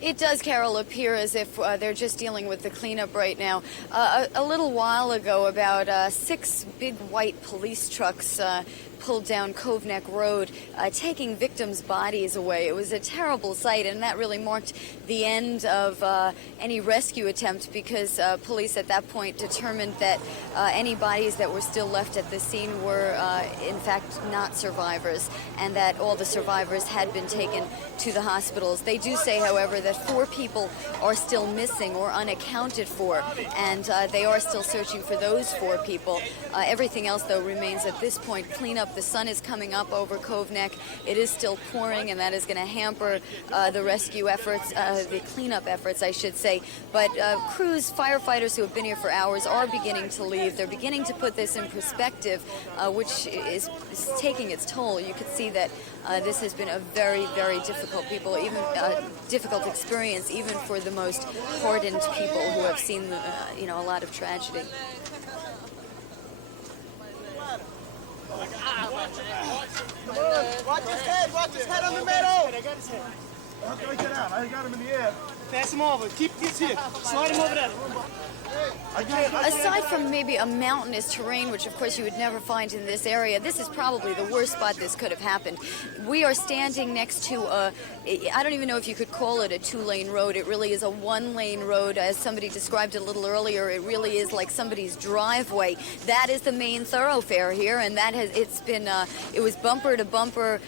It does, Carol, appear as if they're just dealing with the cleanup right now. A little while ago, about 6 big white police trucks pulled down Cove Neck Road, taking victims' bodies away. It was a terrible sight, and that really marked the end of any rescue attempt, because police at that point determined that any bodies that were still left at the scene were in fact not survivors, and that all the survivors had been taken to the hospitals. They do say, however, that 4 people are still missing or unaccounted for, and they are still searching for those 4 people. Everything else, though, remains at this point cleanup. The sun is coming up over Cove Neck. It is still pouring, and that is going to hamper the rescue efforts, the cleanup efforts, I should say. But crews, firefighters who have been here for hours are beginning to leave. They're beginning to put this in perspective, which is taking its toll. You can see that this has been a very, very difficult difficult experience, even for the most hardened people who have seen, a lot of tragedy. Watch his head on the metal. I got his head. How can I get out? I got him in the air. Pass him over. Keep this here. Slide him over there. Aside from maybe a mountainous terrain, which of course you would never find in this area, this is probably the worst spot this could have happened. We are standing next to I don't even know if you could call it a 2-lane road. It really is a 1-lane road. As somebody described a little earlier, it really is like somebody's driveway. That is the main thoroughfare here, and it was bumper to bumper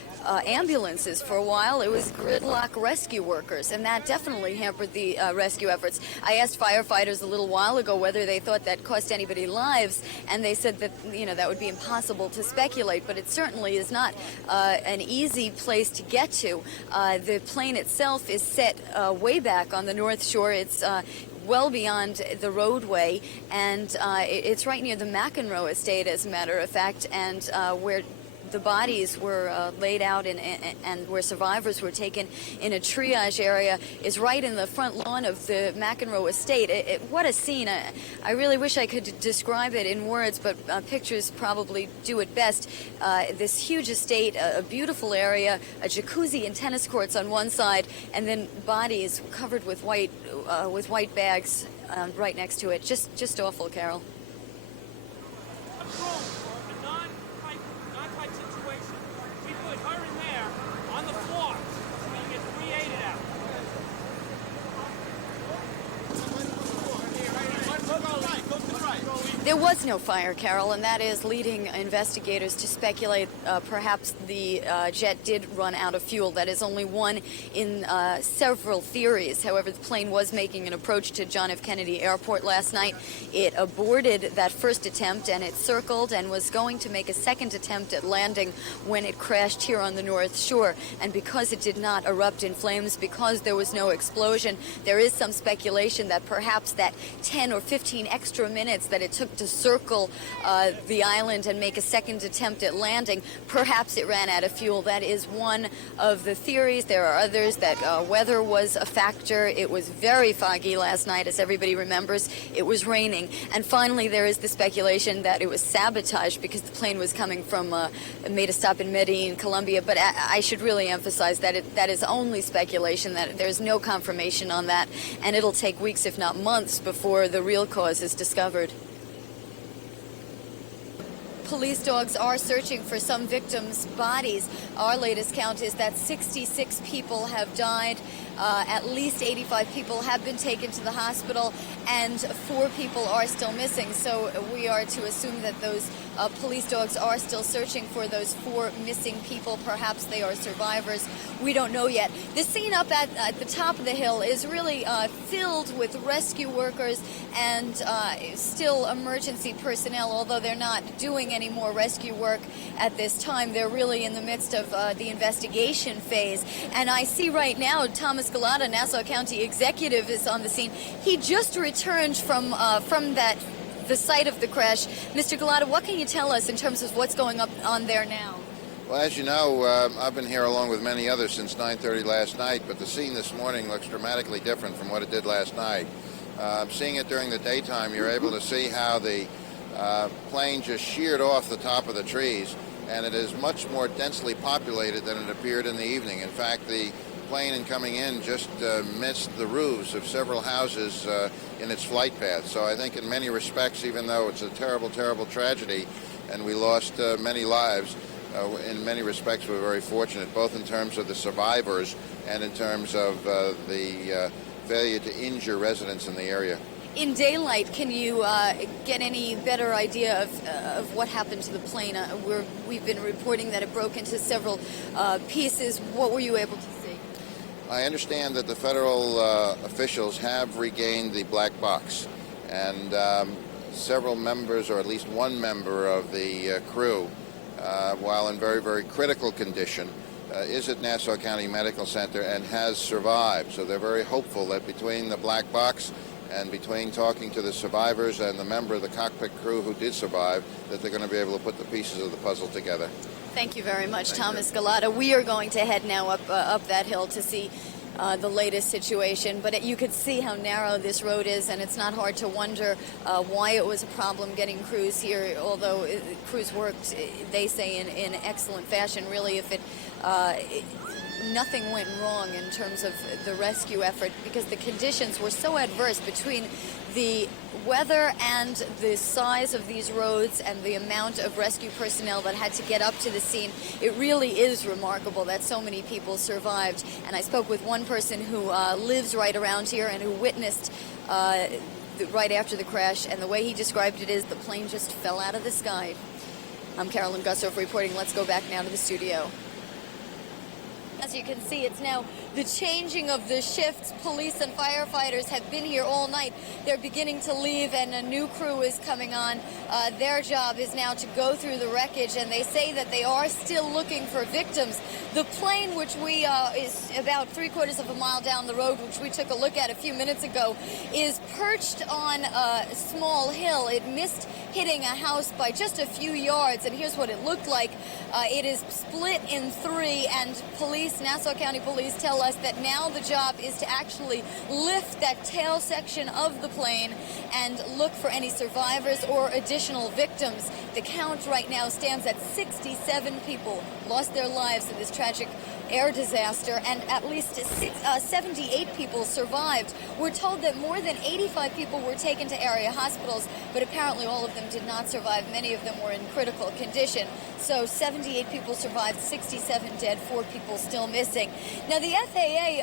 ambulances for a while. It was gridlock rescue workers, and that definitely hampered the rescue efforts. I asked firefighters a little while ago whether they thought that cost anybody lives, and they said that that would be impossible to speculate, but it certainly is not an easy place to get to. The plane itself is set way back on the North Shore. It's well beyond the roadway, and it's right near the McEnroe estate, as a matter of fact, and where the bodies were laid out and where survivors were taken in a triage area is right in the front lawn of the McEnroe estate. What a scene. I really wish I could describe it in words, but pictures probably do it best. This huge estate, a beautiful area, a jacuzzi and tennis courts on one side, and then bodies covered with white bags right next to it. Just awful, Carol. There was no fire, Carol, and that is leading investigators to speculate perhaps the jet did run out of fuel. That is only one in several theories. However, the plane was making an approach to John F. Kennedy Airport last night. It aborted that first attempt, and it circled and was going to make a second attempt at landing when it crashed here on the North Shore. And because it did not erupt in flames, because there was no explosion, there is some speculation that perhaps that 10 or 15 extra minutes that it took to circle the island and make a second attempt at landing, perhaps it ran out of fuel. That is one of the theories. There are others that weather was a factor. It was very foggy last night, as everybody remembers. It was raining. And finally, there is the speculation that it was sabotage because the plane was coming from, made a stop in Medellin, Colombia. But I should really emphasize that that is only speculation, that there's no confirmation on that, and it'll take weeks, if not months, before the real cause is discovered. Police dogs are searching for some victims' bodies. Our latest count is that 66 people have died. At least 85 people have been taken to the hospital, and 4 people are still missing. So we are to assume that those police dogs are still searching for those 4 missing people. Perhaps they are survivors. We don't know yet. The scene up at the top of the hill is really filled with rescue workers and still emergency personnel, although they're not doing any more rescue work at this time. They're really in the midst of the investigation phase. And I see right now Thomas Galata, Nassau County Executive, is on the scene. He just returned from the site of the crash. Mr. Galata, what can you tell us in terms of what's going on there now? Well, as you know, I've been here along with many others since 9:30 last night, but the scene this morning looks dramatically different from what it did last night. Seeing it during the daytime, you're able to see how the plane just sheared off the top of the trees, and it is much more densely populated than it appeared in the evening. In fact, the plane in coming in just missed the roofs of several houses in its flight path. So I think in many respects, even though it's a terrible, terrible tragedy and we lost many lives, in many respects we're very fortunate, both in terms of the survivors and in terms of the failure to injure residents in the area. In daylight, can you get any better idea of what happened to the plane? We've been reporting that it broke into several pieces. What were you able to see? I understand that the federal officials have regained the black box, and several members, or at least one member of the crew, while in very, very critical condition, is at Nassau County Medical Center and has survived. So they're very hopeful that between the black box and between talking to the survivors and the member of the cockpit crew who did survive, that they're going to be able to put the pieces of the puzzle together. Thank you very much, Thomas Galata. We are going to head now up that hill to see the latest situation, but you could see how narrow this road is, and it's not hard to wonder why it was a problem getting crews here, although crews worked, they say, in excellent fashion. Really, if nothing went wrong in terms of the rescue effort, because the conditions were so adverse between the weather and the size of these roads and the amount of rescue personnel that had to get up to the scene. It really is remarkable that so many people survived. And I spoke with one person who lives right around here and who witnessed right after the crash, and the way he described it is the plane just fell out of the sky. I'm Carolyn Gusoff reporting. Let's go back now to the studio. As you can see, it's now the changing of the shifts. Police and firefighters have been here all night. They're beginning to leave, and a new crew is coming on. Their job is now to go through the wreckage, and they say that they are still looking for victims. The plane, which is about 3/4 of a mile down the road, which we took a look at a few minutes ago, is perched on a small hill. It missed hitting a house by just a few yards, and here's what it looked like. It is split in three, and Nassau County Police tell us that now the job is to actually lift that tail section of the plane and look for any survivors or additional victims. The count right now stands at 67 people lost their lives in this tragic air disaster, and at least 78 people survived. We're told that more than 85 people were taken to area hospitals, but apparently all of them did not survive. Many of them were in critical condition. So 78 people survived, 67 dead, 4 people still missing. Now, the FAA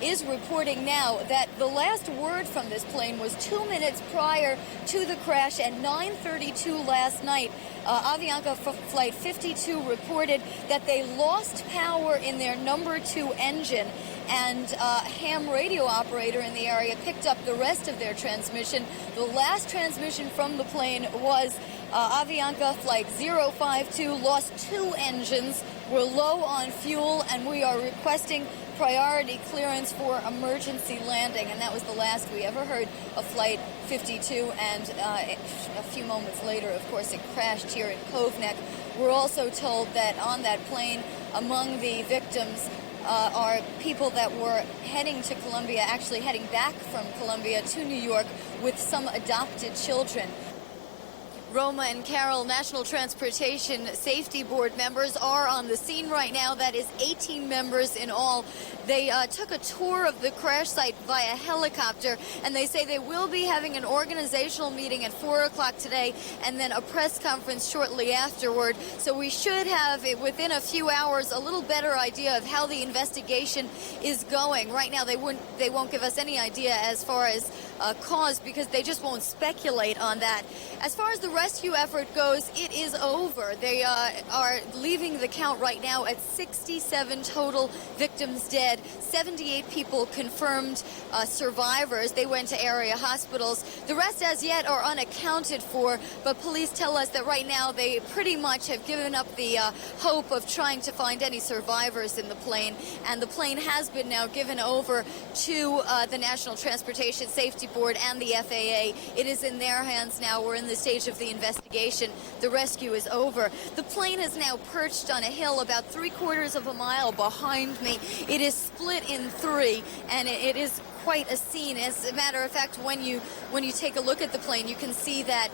is reporting now that the last word from this plane was 2 minutes prior to the crash at 9:32 last night. Avianca Flight 52 reported that they lost power in their number 2 engine, and a ham radio operator in the area picked up the rest of their transmission. The last transmission from the plane was Avianca Flight 052 lost 2 engines. We're low on fuel, and we are requesting priority clearance for emergency landing. And that was the last we ever heard of Flight 52. And a few moments later, of course, it crashed here in Cove Neck. We're also told that on that plane, among the victims are people that were heading to Columbia, actually heading back from Columbia to New York with some adopted children. Roma and Carol, National Transportation Safety Board members, are on the scene right now. That is 18 members in all. They took a tour of the crash site via helicopter, and they say they will be having an organizational meeting at 4 o'clock today and then a press conference shortly afterward. So we should have, within a few hours, a little better idea of how the investigation is going. Right now, they won't give us any idea as far as cause, because they just won't speculate on that. As far as the rescue effort goes, it is over. They are leaving the count right now at 67 total victims dead, 78 people confirmed survivors. They went to area hospitals. The rest as yet are unaccounted for, but police tell us that right now they pretty much have given up the hope of trying to find any survivors in the plane, and the plane has been now given over to the National Transportation Safety Board and the FAA. It is in their hands now. We're in the stage of the investigation. The rescue is over. The plane is now perched on a hill about 3/4 of a mile behind me. It is split in three, and it is quite a scene. As a matter of fact, when you take a look at the plane, you can see that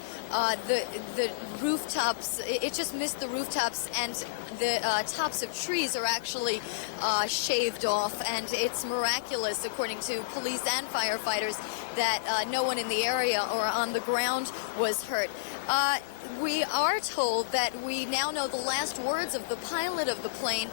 the rooftops, it just missed the rooftops, and the tops of trees are actually shaved off, and it's miraculous, according to police and firefighters, that no one in the area or on the ground was hurt. We are told that we now know the last words of the pilot of the plane.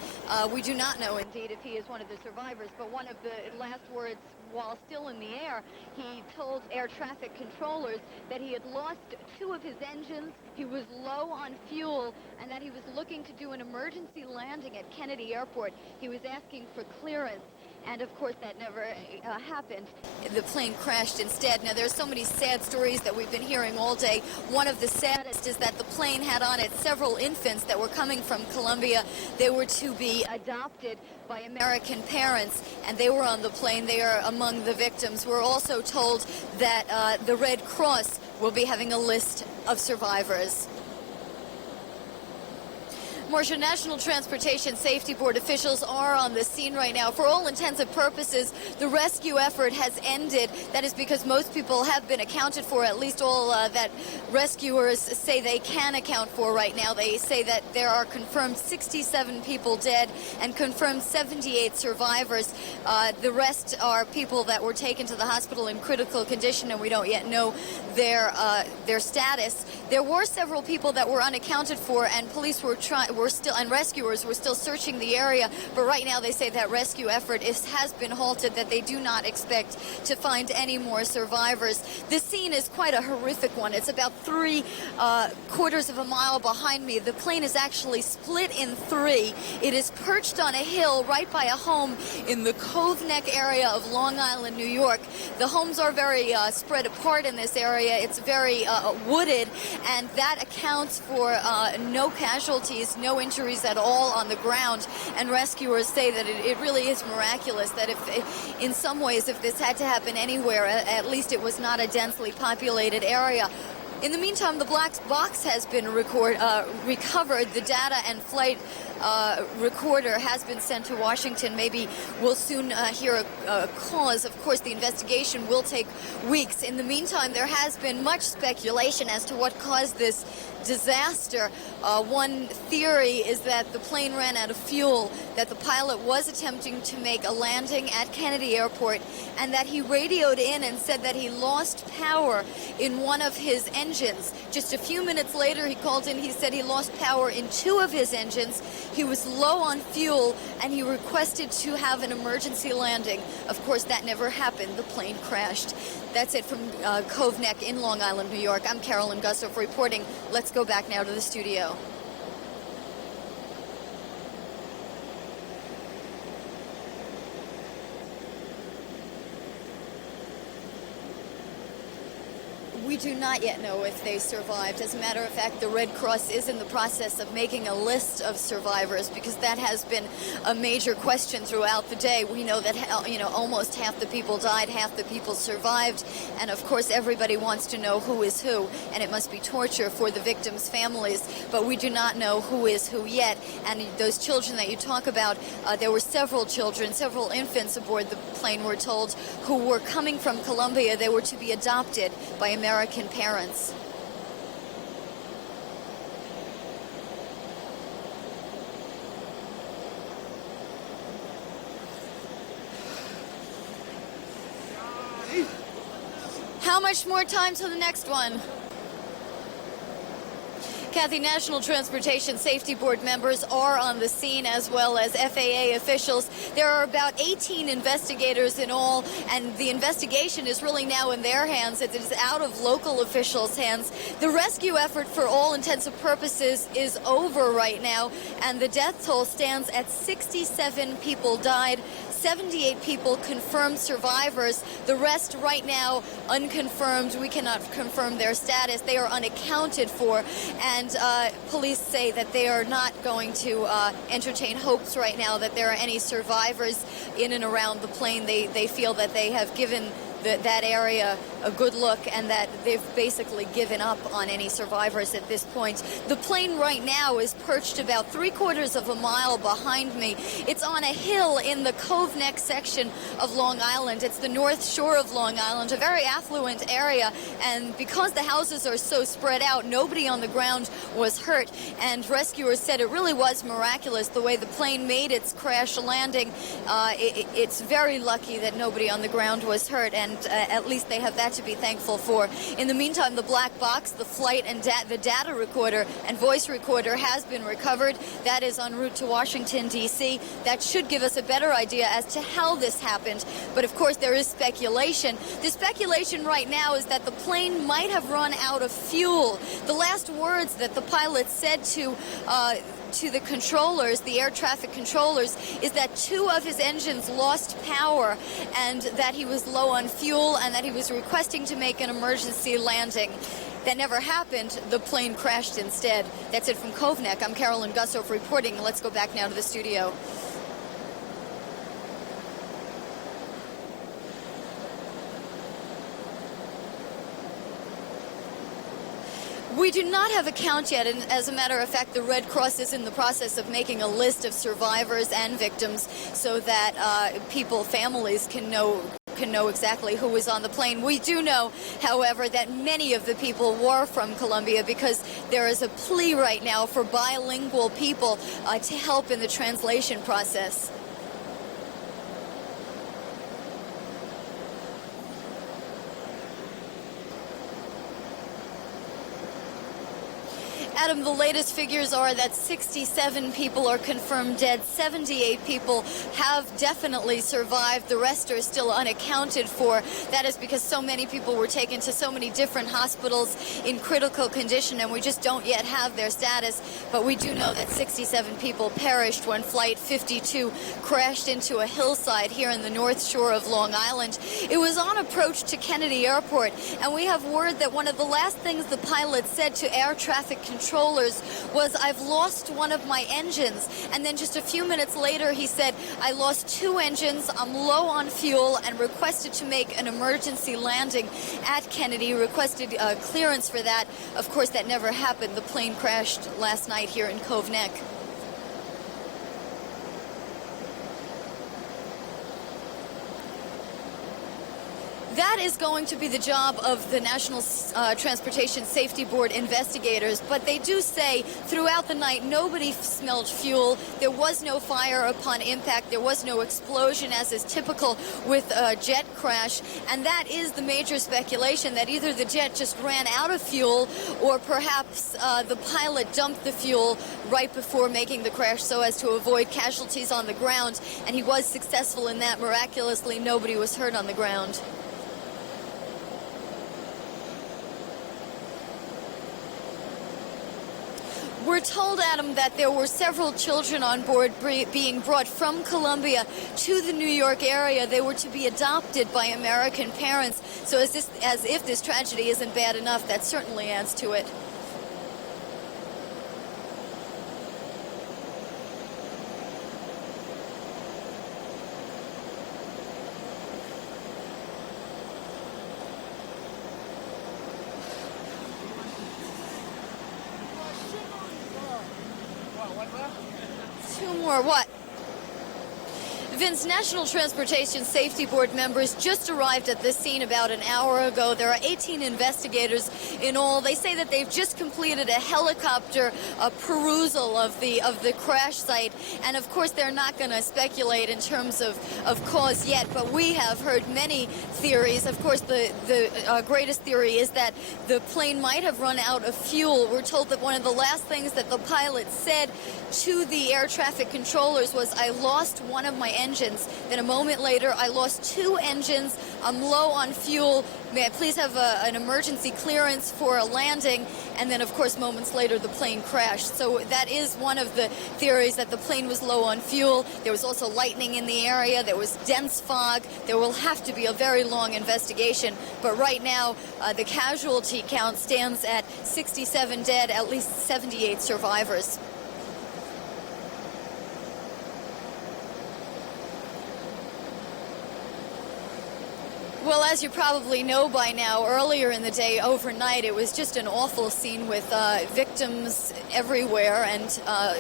We do not know, indeed, if he is one of the survivors, but one of the last words while still in the air, he told air traffic controllers that he had lost 2 of his engines, he was low on fuel, and that he was looking to do an emergency landing at Kennedy Airport. He was asking for clearance. And of course that never happened. The plane crashed instead. Now there's so many sad stories that we've been hearing all day. One of the saddest is that the plane had on it several infants that were coming from Colombia. They were to be adopted by American parents, and they were on the plane. They are among the victims. We're also told that the Red Cross will be having a list of survivors. Marcia, National Transportation Safety Board officials are on the scene right now. For all intents and purposes, the rescue effort has ended. That is because most people have been accounted for, at least all that rescuers say they can account for right now. They say that there are confirmed 67 people dead and confirmed 78 survivors. The rest are people that were taken to the hospital in critical condition, and we don't yet know their status. There were several people that were unaccounted for, and police were and rescuers were still searching the area, but right now they say that rescue effort has been halted, that they do not expect to find any more survivors. This scene is quite a horrific one. It's about 3/4 of a mile behind me. The plane is actually split in 3. It is perched on a hill right by a home in the Cove Neck area of Long Island, New York. The homes are very spread apart in this area. It's very wooded, and that accounts for no casualties, no injuries at all on the ground. And rescuers say that it really is miraculous that if in some ways, if this had to happen anywhere, at least it was not a densely populated area. In the meantime, the black box has been recovered. The data and flight recorder has been sent to Washington. Maybe we'll soon hear a cause. Of course, the investigation will take weeks. In the meantime, there has been much speculation as to what caused this disaster. One theory is that the plane ran out of fuel, that the pilot was attempting to make a landing at Kennedy Airport, and that he radioed in and said that he lost power in one of his engines. Just a few minutes later, he called in, he said he lost power in 2 of his engines. He was low on fuel, and he requested to have an emergency landing. Of course, that never happened. The plane crashed. That's it from Cove Neck in Long Island, New York. I'm Carolyn Gusoff reporting. Let's go back now to the studio. We do not yet know if they survived. As a matter of fact, the Red Cross is in the process of making a list of survivors, because that has been a major question throughout the day. We know that almost half the people died, half the people survived, and of course everybody wants to know who is who, and it must be torture for the victims' families, but we do not know who is who yet. And those children that you talk about, there were several children, several infants aboard the plane, we're told, who were coming from Colombia. They were to be adopted by American parents. How much more time till the next one? Kathy, National Transportation Safety Board members are on the scene, as well as FAA officials. There are about 18 investigators in all, and the investigation is really now in their hands. It is out of local officials' hands. The rescue effort, for all intents and purposes, is over right now, and the death toll stands at 67 people died, 78 people confirmed survivors. The rest right now unconfirmed. We cannot confirm their status. They are unaccounted for, and police say that they are not going to entertain hopes right now that there are any survivors in and around the plane. They feel that they have given that area a good look, and that they've basically given up on any survivors at this point. The plane right now is perched about 3/4 of a mile behind me. It's on a hill in the Cove Neck section of Long Island. It's the north shore of Long Island, a very affluent area, and because the houses are so spread out, nobody on the ground was hurt, and rescuers said it really was miraculous the way the plane made its crash landing. It's very lucky that nobody on the ground was hurt, and at least they have that to be thankful for. In the meantime, the black box, the flight and the data recorder and voice recorder has been recovered. That is en route to Washington, D.C. That should give us a better idea as to how this happened. But of course, there is speculation. The speculation right now is that the plane might have run out of fuel. The last words that the pilot said to the controllers, the air traffic controllers, is that 2 of his engines lost power and that he was low on fuel and that he was requesting to make an emergency landing. That never happened. The plane crashed instead. That's it from Cove Neck. I'm Carolyn Gusoff reporting. Let's go back now to the studio. We do not have a count yet, and as a matter of fact, the Red Cross is in the process of making a list of survivors and victims so that families can know exactly who was on the plane. We do know, however, that many of the people were from Colombia because there is a plea right now for bilingual people to help in the translation process. Adam, the latest figures are that 67 people are confirmed dead. 78 people have definitely survived. The rest are still unaccounted for. That is because so many people were taken to so many different hospitals in critical condition, and we just don't yet have their status. But we do know that 67 people perished when Flight 52 crashed into a hillside here in the North Shore of Long Island. It was on approach to Kennedy Airport, and we have word that one of the last things the pilot said to air traffic controllers was, "I've lost one of my engines." And then just a few minutes later, he said, "I lost 2 engines, I'm low on fuel," and requested to make an emergency landing at Kennedy, requested clearance for that. Of course, that never happened. The plane crashed last night here in Cove Neck. That is going to be the job of the National Transportation Safety Board investigators, but they do say throughout the night nobody smelled fuel. There was no fire upon impact. There was no explosion, as is typical with a jet crash, and that is the major speculation, that either the jet just ran out of fuel or perhaps the pilot dumped the fuel right before making the crash so as to avoid casualties on the ground, and he was successful in that. Miraculously, nobody was hurt on the ground. We're told, Adam, that there were several children on board being brought from Colombia to the New York area. They were to be adopted by American parents. So as if this tragedy isn't bad enough, that certainly adds to it. Two more what? Vince, National Transportation Safety Board members just arrived at this scene about an hour ago. There are 18 investigators in all. They say that they've just completed a helicopter perusal of the crash site, and of course they're not going to speculate in terms of cause yet, but we have heard many theories. Of course, the greatest theory is that the plane might have run out of fuel. We're told that one of the last things that the pilot said to the air traffic controllers was, "I lost one of my engines." Then a moment later, "I lost 2 engines. I'm low on fuel. May I please have an emergency clearance for a landing?" And then, of course, moments later, the plane crashed. So that is one of the theories, that the plane was low on fuel. There was also lightning in the area. There was dense fog. There will have to be a very long investigation. But right now, the casualty count stands at 67 dead, at least 78 survivors. Well, as you probably know by now, earlier in the day, overnight, it was just an awful scene with victims everywhere. And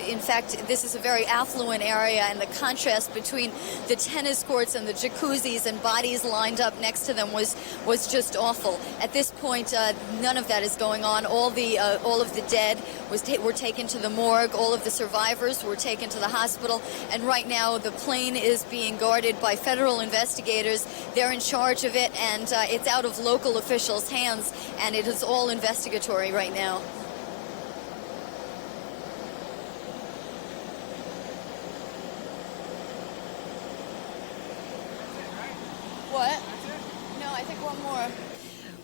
in fact, this is a very affluent area, and the contrast between the tennis courts and the jacuzzis and bodies lined up next to them was just awful. At this point, none of that is going on. All of the dead were taken to the morgue. All of the survivors were taken to the hospital. And right now, the plane is being guarded by federal investigators. They're in charge of it, and it's out of local officials' hands, and it is all investigatory right now. What? No, I think one more.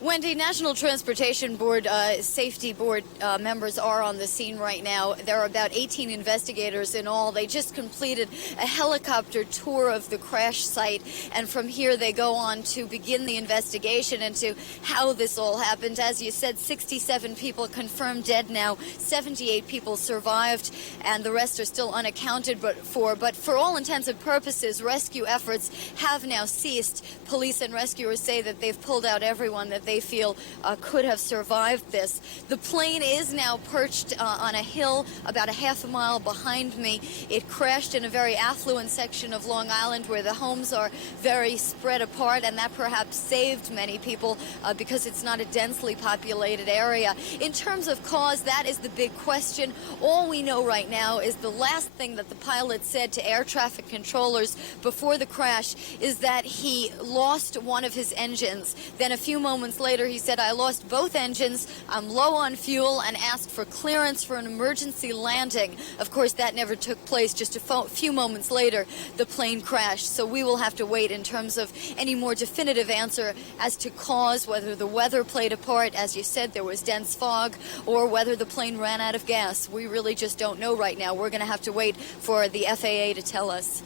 Wendy, National Transportation Board, Safety Board members are on the scene right now. There are about 18 investigators in all. They just completed a helicopter tour of the crash site, and from here they go on to begin the investigation into how this all happened. As you said, 67 people confirmed dead now. 78 people survived, and the rest are still unaccounted for. But for all intents and purposes, rescue efforts have now ceased. Police and rescuers say that they've pulled out everyone that they feel could have survived this. The plane is now perched on a hill about a half a mile behind me. It crashed in a very affluent section of Long Island where the homes are very spread apart, and that perhaps saved many people because it's not a densely populated area. In terms of cause, that is the big question. All we know right now is the last thing that the pilot said to air traffic controllers before the crash is that he lost one of his engines. Then a few moments later, he said, "I lost both engines, I'm low on fuel," and asked for clearance for an emergency landing. Of course, that never took place. Just a few moments later, the plane crashed. So we will have to wait in terms of any more definitive answer as to cause, whether the weather played a part, as you said, there was dense fog, or whether the plane ran out of gas. We really just don't know right now. We're going to have to wait for the FAA to tell us.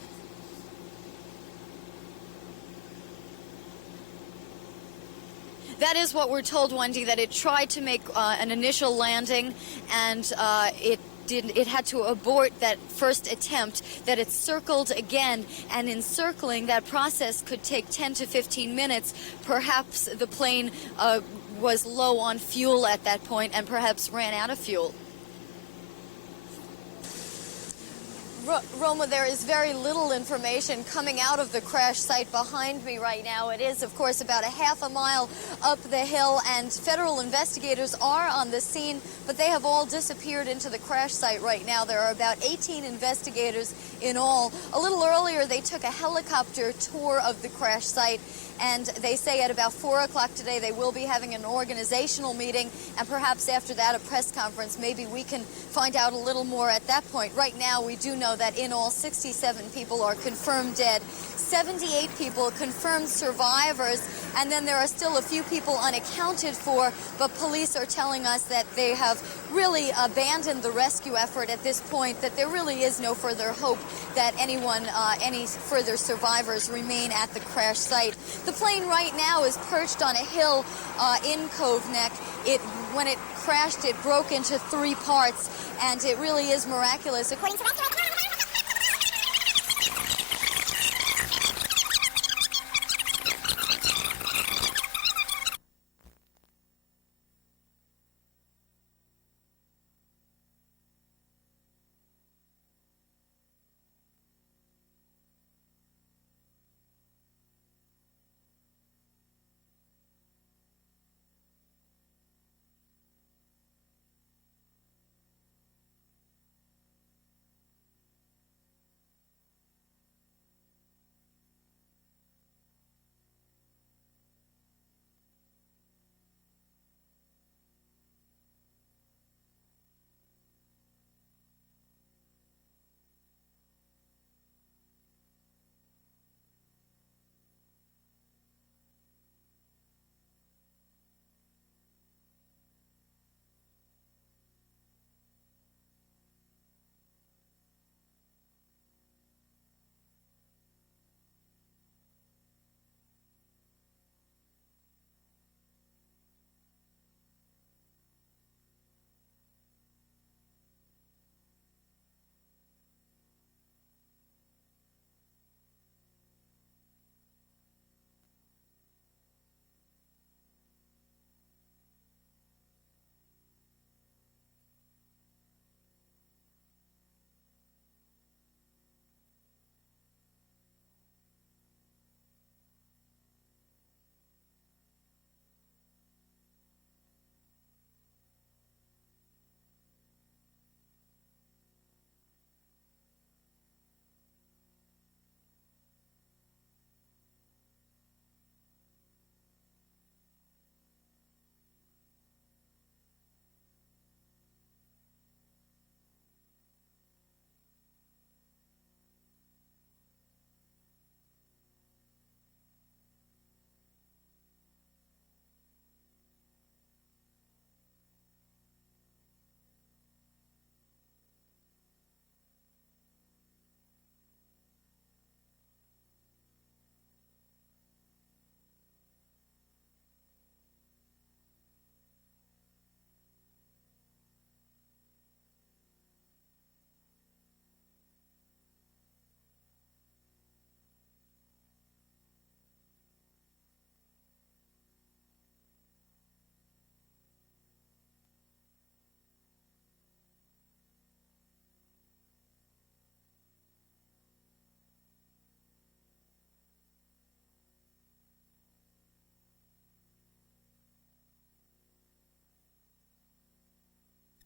That is what we're told, Wendy, that it tried to make an initial landing, and it had to abort that first attempt, that it circled again, and in circling, that process could take 10 to 15 minutes. Perhaps the plane was low on fuel at that point and perhaps ran out of fuel. Roma, there is very little information coming out of the crash site behind me right now. It is, of course, about a half a mile up the hill, and federal investigators are on the scene, but they have all disappeared into the crash site right now. There are about 18 investigators in all. A little earlier, they took a helicopter tour of the crash site, and they say at about 4 o'clock today they will be having an organizational meeting, and perhaps after that a press conference. Maybe we can find out a little more at that point. Right now we do know that in all 67 people are confirmed dead, 78 people confirmed survivors, and then there are still a few people unaccounted for, but police are telling us that they have really abandoned the rescue effort at this point, that there really is no further hope that any further survivors remain at the crash site. The plane right now is perched on a hill in Cove Neck. When it crashed, it broke into 3 parts, and it really is miraculous. According to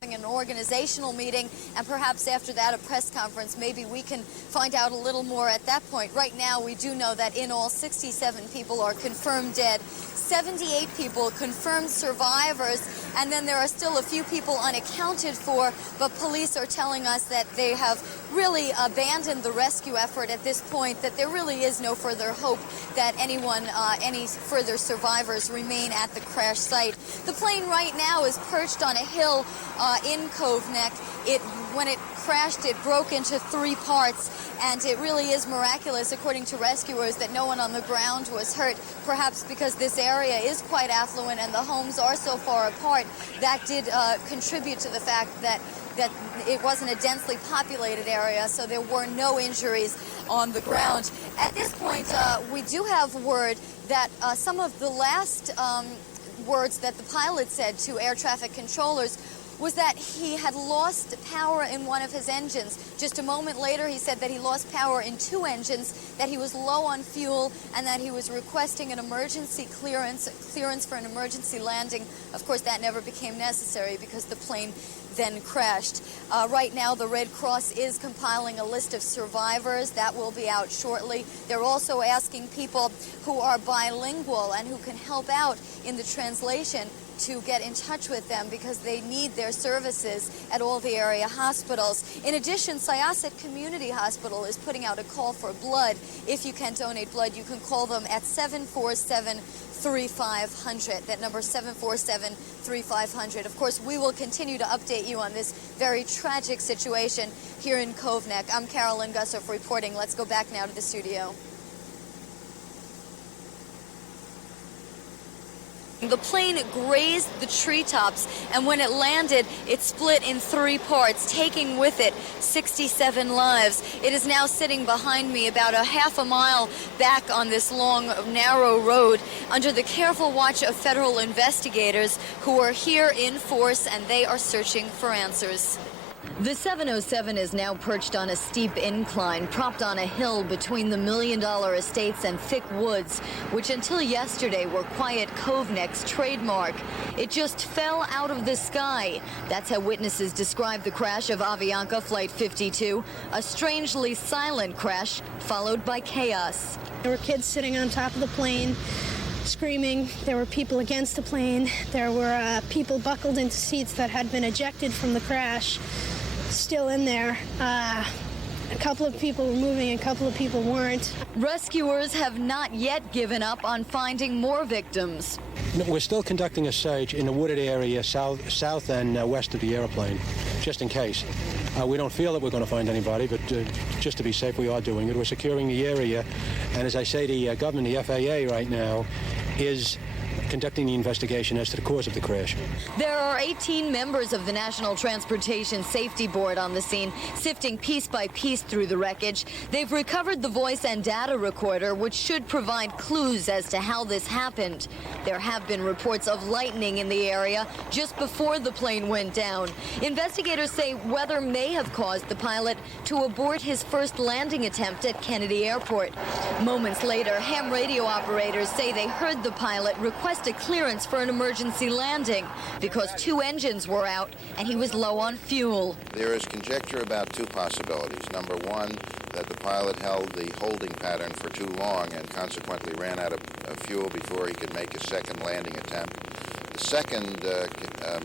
an organizational meeting, and perhaps after that a press conference. Maybe we can find out a little more at that point. Right now we do know that in all 67 people are confirmed dead, 78 people confirmed survivors, and then there are still a few people unaccounted for, but police are telling us that they have really abandoned the rescue effort at this point, that there really is no further hope that anyone, any further survivors remain at the crash site. The plane right now is perched on a hill in Cove Neck. When it crashed, it broke into 3 parts, and it really is miraculous, according to rescuers, that no one on the ground was hurt, perhaps because this area is quite affluent and the homes are so far apart. That did contribute to the fact that it wasn't a densely populated area, so there were no injuries on the ground. At this point, we do have word that some of the last words that the pilot said to air traffic controllers was that he had lost power in one of his engines. Just a moment later, he said that he lost power in 2 engines, that he was low on fuel, and that he was requesting an emergency clearance for an emergency landing. Of course, that never became necessary because the plane then crashed. Right now, the Red Cross is compiling a list of survivors. That will be out shortly. They're also asking people who are bilingual and who can help out in the translation to get in touch with them because they need their services at all the area hospitals. In addition, Syosset Community Hospital is putting out a call for blood. If you can donate blood, you can call them at 747-3500. That number, 747-3500. Of course, we will continue to update you on this very tragic situation here in Cove Neck. I'm Carolyn Gusoff reporting. Let's go back now to the studio. The plane grazed the treetops, and when it landed, it split in 3 parts, taking with it 67 lives. It is now sitting behind me about a half a mile back on this long, narrow road under the careful watch of federal investigators who are here in force, and they are searching for answers. The 707 is now perched on a steep incline, propped on a hill between the $1 million estates and thick woods, which until yesterday were Quiet Cove Neck's trademark. It just fell out of the sky. That's how witnesses describe the crash of Avianca Flight 52, a strangely silent crash followed by chaos. There were kids sitting on top of the plane, screaming. There were people against the plane. There were people buckled into seats that had been ejected from the crash, still in there. A couple of people were moving, a couple of people weren't. Rescuers have not yet given up on finding more victims. We're still conducting a search in the wooded area south and west of the airplane, just in case. We don't feel that we're going to find anybody, but just to be safe, we are doing it. We're securing the area, and as I say, the government, the FAA right now, is conducting the investigation as to the cause of the crash. There are 18 members of the National Transportation Safety Board on the scene, sifting piece by piece through the wreckage. They've recovered the voice and data recorder, which should provide clues as to how this happened. There have been reports of lightning in the area just before the plane went down. Investigators say weather may have caused the pilot to abort his first landing attempt at Kennedy Airport. Moments later, ham radio operators say they heard the pilot request a clearance for an emergency landing because 2 engines were out and he was low on fuel. There is conjecture about 2 possibilities. Number 1, that the pilot held the holding pattern for too long and consequently ran out of fuel before he could make a second landing attempt. The second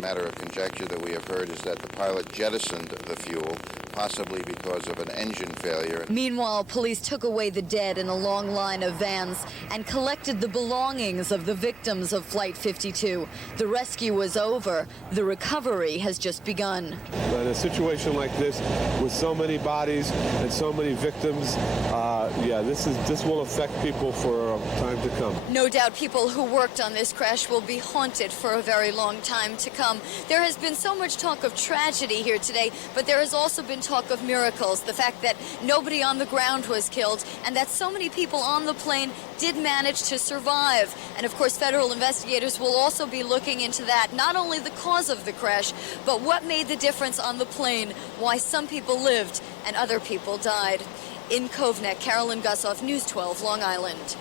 matter of conjecture that we have heard is that the pilot jettisoned the fuel, possibly because of an engine failure. Meanwhile, police took away the dead in a long line of vans and collected the belongings of the victims of Flight 52. The rescue was over. The recovery has just begun. In a situation like this, with so many bodies and so many victims, this will affect people for time to come. No doubt people who worked on this crash will be haunted for a very long time to come. There has been so much talk of tragedy here today, but there has also been talk of miracles. The fact that nobody on the ground was killed and that so many people on the plane did manage to survive. And of course, federal investigators will also be looking into that, not only the cause of the crash, but what made the difference on the plane, why some people lived and other people died. In Cove Neck, Carolyn Gusoff, News 12, Long Island.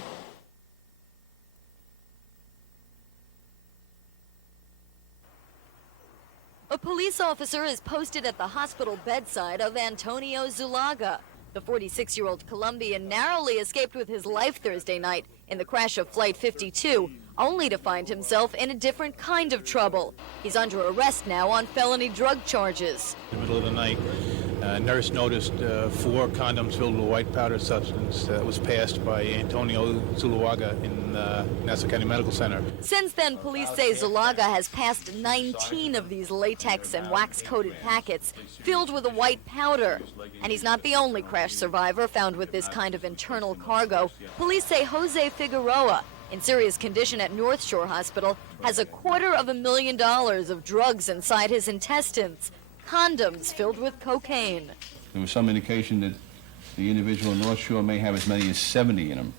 A police officer is posted at the hospital bedside of Antonio Zulaga. The 46-year-old Colombian narrowly escaped with his life Thursday night in the crash of Flight 52, only to find himself in a different kind of trouble. He's under arrest now on felony drug charges. In the middle of the night, a nurse noticed 4 condoms filled with white powder substance that was passed by Antonio Zulaga in Nassau County Medical Center. Since then, police say Zulaga has passed 19 of these latex and wax-coated packets filled with a white powder. And he's not the only crash survivor found with this kind of internal cargo. Police say Jose Figueroa, in serious condition at North Shore Hospital, has $250,000 of drugs inside his intestines. Condoms filled with cocaine. There was some indication that the individual in North Shore may have as many as 70 in him.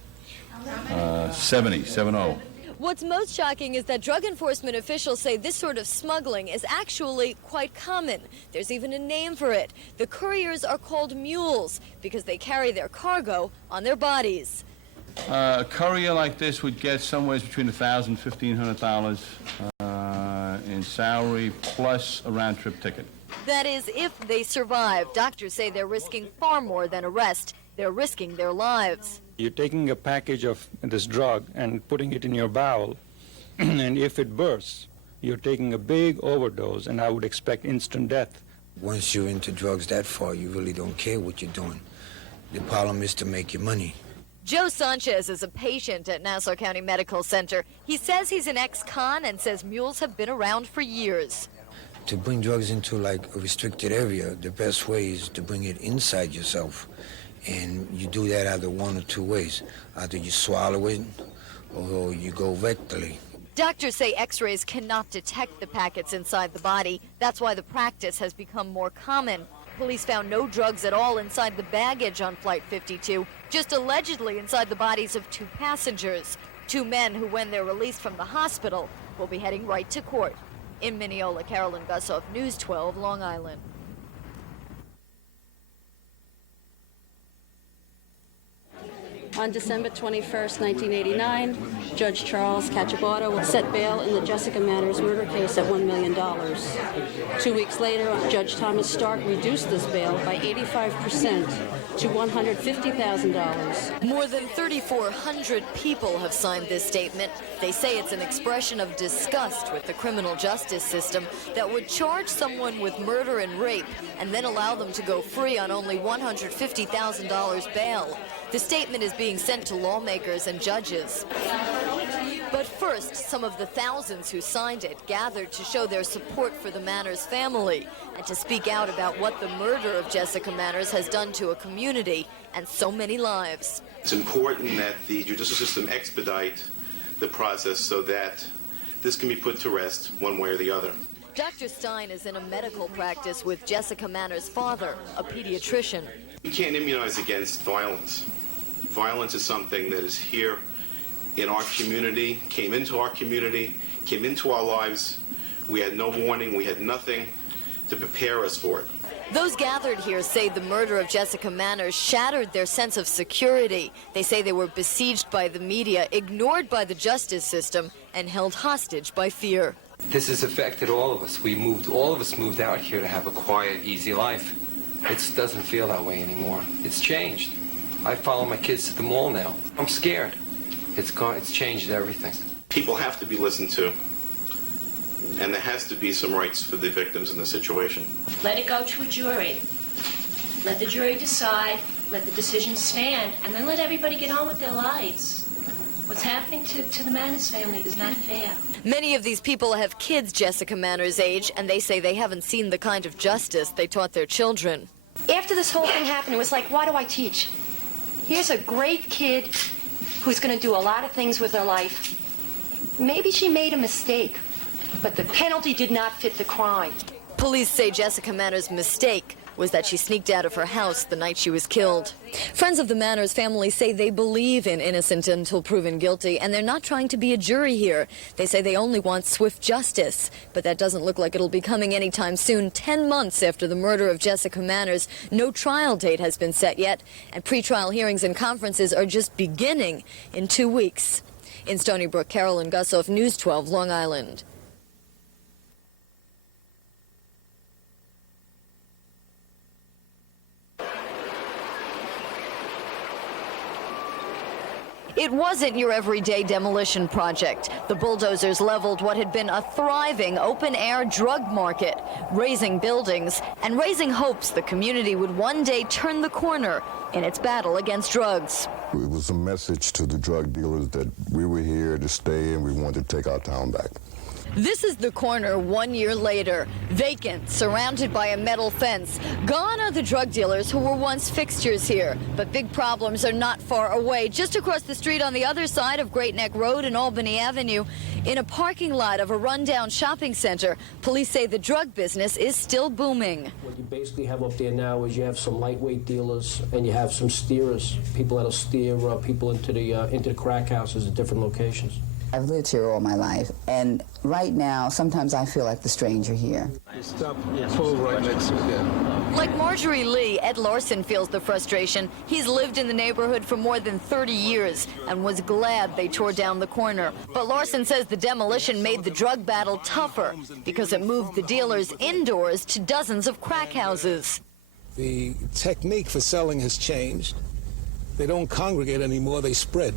70. What's most shocking is that drug enforcement officials say this sort of smuggling is actually quite common. There's even a name for it. The couriers are called mules because they carry their cargo on their bodies. A courier like this would get somewhere between $1,000 and $1,500 in salary plus a round-trip ticket. That is, if they survive. Doctors say they're risking far more than arrest. They're risking their lives. You're taking a package of this drug and putting it in your bowel, and if it bursts, you're taking a big overdose, and I would expect instant death. Once you're into drugs that far, you really don't care what you're doing. The problem is to make your money. Joe Sanchez is a patient at Nassau County Medical Center. He says he's an ex-con and says mules have been around for years. To bring drugs into like a restricted area, the best way is to bring it inside yourself. And you do that either one or two ways. Either you swallow it or you go rectally. Doctors say x-rays cannot detect the packets inside the body. That's why the practice has become more common. Police found no drugs at all inside the baggage on Flight 52, just allegedly inside the bodies of 2 passengers. 2 men who, when they're released from the hospital, will be heading right to court. In Mineola, Carolyn Gusoff, News 12, Long Island. On December 21st, 1989, Judge Charles Cacciaborda set bail in the Jessica Manners murder case at $1 million. 2 weeks later, Judge Thomas Stark reduced this bail by 85% to $150,000. More than 3,400 people have signed this statement. They say it's an expression of disgust with the criminal justice system that would charge someone with murder and rape and then allow them to go free on only $150,000 bail. The statement is being sent to lawmakers and judges. But first, some of the thousands who signed it gathered to show their support for the Manners family and to speak out about what the murder of Jessica Manners has done to a community and so many lives. It's important that the judicial system expedite the process so that this can be put to rest one way or the other. Dr. Stein is in a medical practice with Jessica Manners' father, a pediatrician. We can't immunize against violence. Violence is something that is here in our community, came into our community, came into our lives. We had no warning, we had nothing to prepare us for it. Those gathered here say the murder of Jessica Manners shattered their sense of security. They say they were besieged by the media, ignored by the justice system, and held hostage by fear. This has affected all of us. All of us moved out here to have a quiet, easy life. It doesn't feel that way anymore. It's changed. I follow my kids to the mall now. I'm scared. It's changed everything. People have to be listened to, and there has to be some rights for the victims in the situation. Let it go to a jury. Let the jury decide, let the decision stand, and then let everybody get on with their lives. What's happening to the Manners family is not fair. Many of these people have kids Jessica Manners' age, and they say they haven't seen the kind of justice they taught their children. After this whole thing happened, it was like, why do I teach? Here's a great kid who's going to do a lot of things with her life. Maybe she made a mistake, but the penalty did not fit the crime. Police say Jessica Manners' mistake was that she sneaked out of her house the night she was killed. Friends of the Manners family say they believe in innocent until proven guilty, and they're not trying to be a jury here. They say they only want swift justice, but that doesn't look like it'll be coming anytime soon. 10 months after the murder of Jessica Manners, no trial date has been set yet, and pretrial hearings and conferences are just beginning in 2 weeks. In Stony Brook, Carolyn Gusoff, News 12, Long Island. It wasn't your everyday demolition project. The bulldozers leveled what had been a thriving open-air drug market, raising buildings and raising hopes the community would one day turn the corner in its battle against drugs. It was a message to the drug dealers that we were here to stay and we wanted to take our town back. This is the corner 1 year later, vacant, surrounded by a metal fence. Gone are the drug dealers who were once fixtures here, but big problems are not far away. Just across the street on the other side of Great Neck Road and Albany Avenue, in a parking lot of a rundown shopping center, police say the drug business is still booming. What you basically have up there now is you have some lightweight dealers and you have some steerers, people that'll steer people into the crack houses at different locations. I've lived here all my life, and right now, sometimes I feel like the stranger here. Stop, pull right next to it. Like Marjorie Lee, Ed Larson feels the frustration. He's lived in the neighborhood for more than 30 years and was glad they tore down the corner. But Larson says the demolition made the drug battle tougher because it moved the dealers indoors to dozens of crack houses. The technique for selling has changed. They don't congregate anymore, they spread.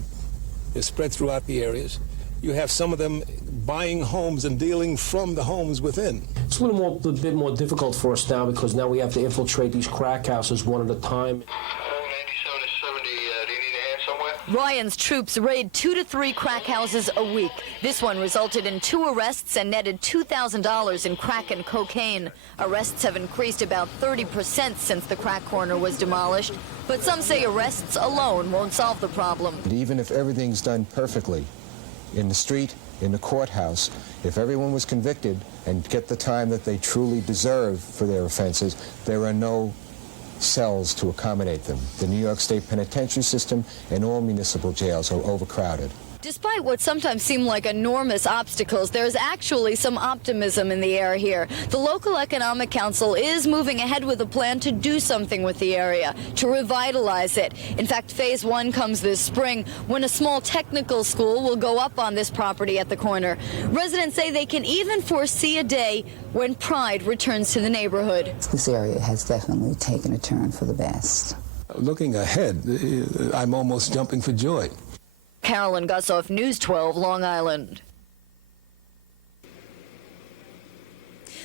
They spread throughout the areas. You have some of them buying homes and dealing from the homes within. It's a bit more difficult for us now because now we have to infiltrate these crack houses one at a time. Ryan's troops raid 2 to 3 crack houses a week. This one resulted in 2 arrests and netted $2,000 in crack and cocaine. Arrests have increased about 30% since the crack corner was demolished, but some say arrests alone won't solve the problem. Even if everything's done perfectly, in the street, in the courthouse, if everyone was convicted and get the time that they truly deserve for their offenses, there are no cells to accommodate them. The New York State Penitentiary system and all municipal jails are overcrowded. Despite what sometimes seem like enormous obstacles, there's actually some optimism in the air here. The local economic council is moving ahead with a plan to do something with the area, to revitalize it. In fact, phase 1 comes this spring when a small technical school will go up on this property at the corner. Residents say they can even foresee a day when pride returns to the neighborhood. This area has definitely taken a turn for the best. Looking ahead, I'm almost jumping for joy. Carolyn Gusoff, News 12, Long Island.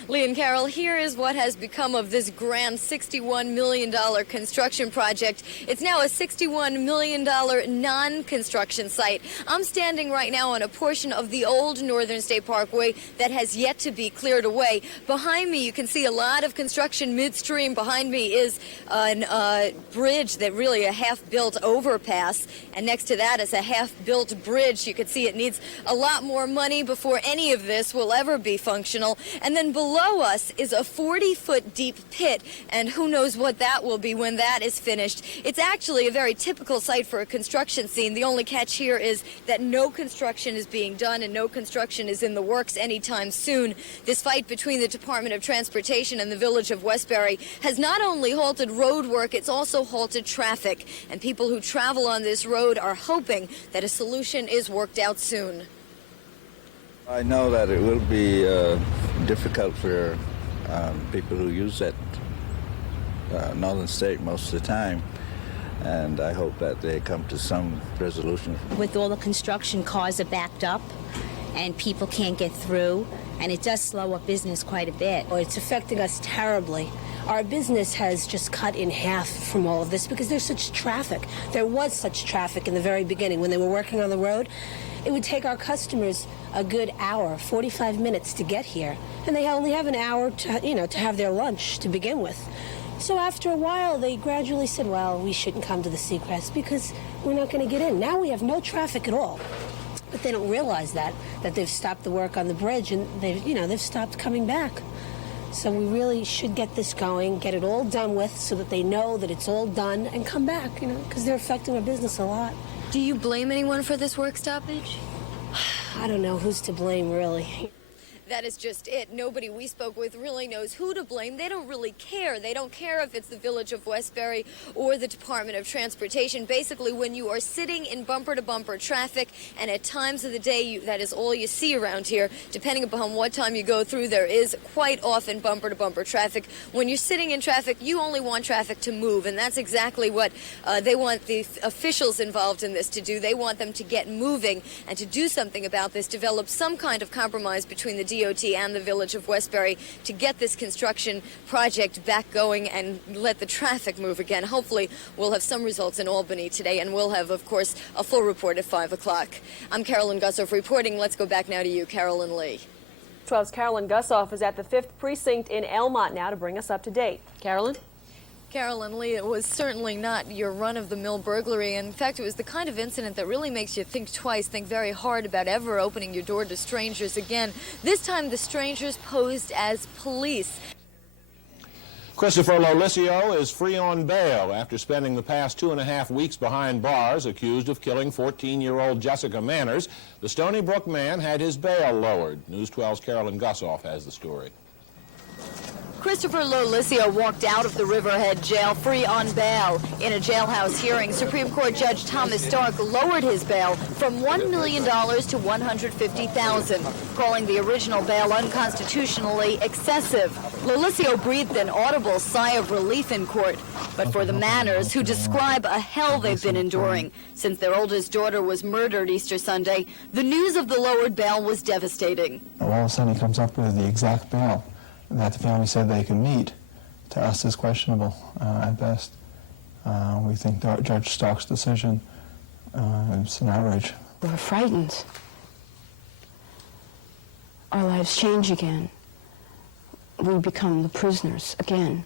Lee and Carol, here is what has become of this grand $61 million construction project. It's now a $61 million non-construction site. I'm standing right now on a portion of the old Northern State Parkway that has yet to be cleared away. Behind me, you can see a lot of construction midstream. Behind me is a bridge that really a half-built overpass, and next to that is a half-built bridge. You can see it needs a lot more money before any of this will ever be functional. And then below us is a 40-foot deep pit, and who knows what that will be when that is finished. It's actually a very typical site for a construction scene. The only catch here is that no construction is being done and no construction is in the works anytime soon. This fight between the Department of Transportation and the Village of Westbury has not only halted road work, it's also halted traffic, and people who travel on this road are hoping that a solution is worked out soon. I know that it will be difficult for people who use that northern state most of the time, and I hope that they come to some resolution. With all the construction, cars are backed up and people can't get through, and it does slow up business quite a bit. It's affecting us terribly. Our business has just cut in half from all of this because there's such traffic. There was such traffic in the very beginning when they were working on the road. It would take our customers a good hour, 45 minutes to get here, and they only have an hour to have their lunch to begin with. So after a while, they gradually said, well, we shouldn't come to the Seacrest because we're not going to get in. Now we have no traffic at all. But they don't realize that they've stopped the work on the bridge, and they've stopped coming back. So we really should get this going, get it all done with so that they know that it's all done and come back, because they're affecting our business a lot. Do you blame anyone for this work stoppage? I don't know who's to blame, really. that is just it. Nobody we spoke with really knows who to blame. They don't really care. They don't care if it's the Village of Westbury or the Department of Transportation. Basically, when you are sitting in bumper-to-bumper traffic, and at times of the day that is all you see around here, depending upon what time you go through, there is quite often bumper-to-bumper traffic. When you're sitting in traffic, you only want traffic to move, and that's exactly what they want the officials involved in this to do. They want them to get moving and to do something about this, develop some kind of compromise between the DOT and the Village of Westbury to get this construction project back going and let the traffic move again. Hopefully, we'll have some results in Albany today, and we'll have, of course, a full report at 5 o'clock. I'm Carolyn Gusoff reporting. Let's go back now to you, Carolyn Lee. 12's Carolyn Gusoff is at the 5th Precinct in Elmont now to bring us up to date. Carolyn? Carolyn Lee, it was certainly not your run-of-the-mill burglary. In fact, it was the kind of incident that really makes you think twice, think very hard about ever opening your door to strangers again. This time, the strangers posed as police. Christopher Lolissio is free on bail after spending the past 2.5 weeks behind bars accused of killing 14-year-old Jessica Manners. The Stony Brook man had his bail lowered. News 12's Carolyn Gusoff has the story. Christopher Lolissio walked out of the Riverhead jail free on bail. In a jailhouse hearing, Supreme Court Judge Thomas Stark lowered his bail from $1 million to $150,000, calling the original bail unconstitutionally excessive. Lolissio breathed an audible sigh of relief in court. But for the Manners, who describe a hell they've been enduring since their oldest daughter was murdered Easter Sunday, the news of the lowered bail was devastating. All of a sudden he comes up with the exact bail that the family said they could meet. To us is questionable at best. We think Judge Stark's decision is an outrage. We're frightened. Our lives change again. We become the prisoners again.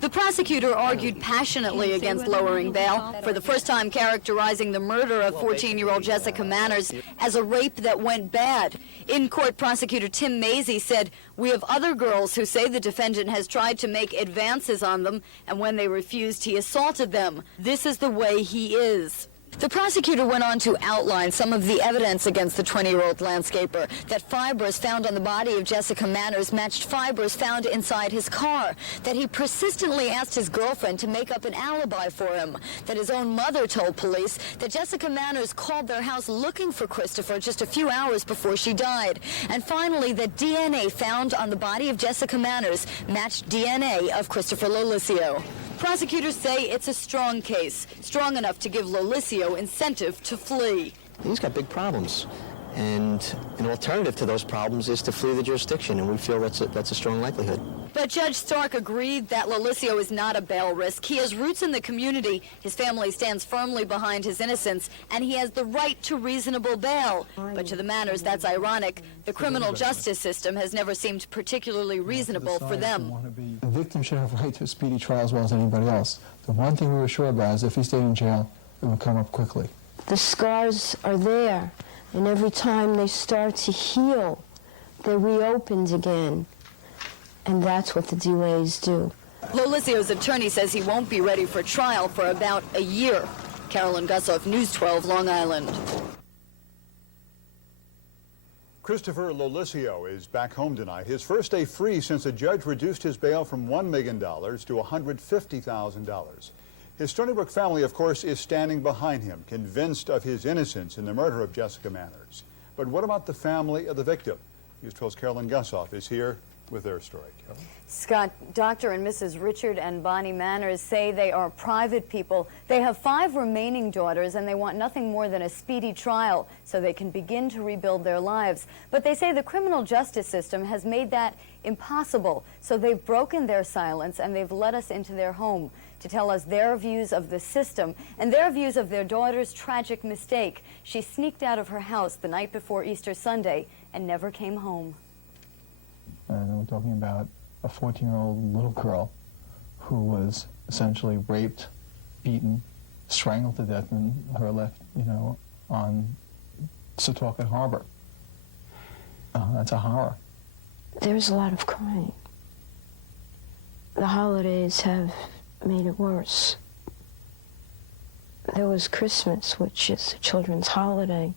The prosecutor argued passionately against lowering bail, for the first time characterizing the murder of 14-year-old Jessica Manners as a rape that went bad. In court, prosecutor Tim Mazie said, "We have other girls who say the defendant has tried to make advances on them, and when they refused, he assaulted them. This is the way he is." The prosecutor went on to outline some of the evidence against the 20-year-old landscaper, that fibers found on the body of Jessica Manners matched fibers found inside his car, that he persistently asked his girlfriend to make up an alibi for him, that his own mother told police that Jessica Manners called their house looking for Christopher just a few hours before she died, and finally that DNA found on the body of Jessica Manners matched DNA of Christopher Lolissio. Prosecutors say it's a strong case, strong enough to give Lolissio incentive to flee. He's got big problems, and an alternative to those problems is to flee the jurisdiction, and we feel that's a strong likelihood. But Judge Stark agreed that Lolissio is not a bail risk. He has roots in the community, his family stands firmly behind his innocence, and he has the right to reasonable bail. But to the Manners, that's ironic. The criminal justice system has never seemed particularly reasonable for them. The victim should have a right to a speedy trial as well as anybody else. The one thing we were sure about is if he stayed in jail, it would come up quickly. The scars are there, and every time they start to heal, they're reopened again. And that's what the delays do. Lollissio's attorney says he won't be ready for trial for about a year. Carolyn Gusoff, News 12, Long Island. Christopher Lolissio is back home tonight. His first day free since a judge reduced his bail from $1 million to $150,000. His Stony Brook family, of course, is standing behind him, convinced of his innocence in the murder of Jessica Manners. But what about the family of the victim? News 12's Carolyn Gusoff is here with their story. Carolyn? Scott, Dr. and Mrs. Richard and Bonnie Manners say they are private people. They have 5 remaining daughters, and they want nothing more than a speedy trial so they can begin to rebuild their lives. But they say the criminal justice system has made that impossible. So they've broken their silence, and they've let us into their home to tell us their views of the system and their views of their daughter's tragic mistake. She sneaked out of her house the night before Easter Sunday and never came home. And we're talking about a 14-year-old little girl who was essentially raped, beaten, strangled to death, and her left, on Setauket Harbor. That's a horror. There's a lot of crying. The holidays have made it worse. There was Christmas, which is a children's holiday,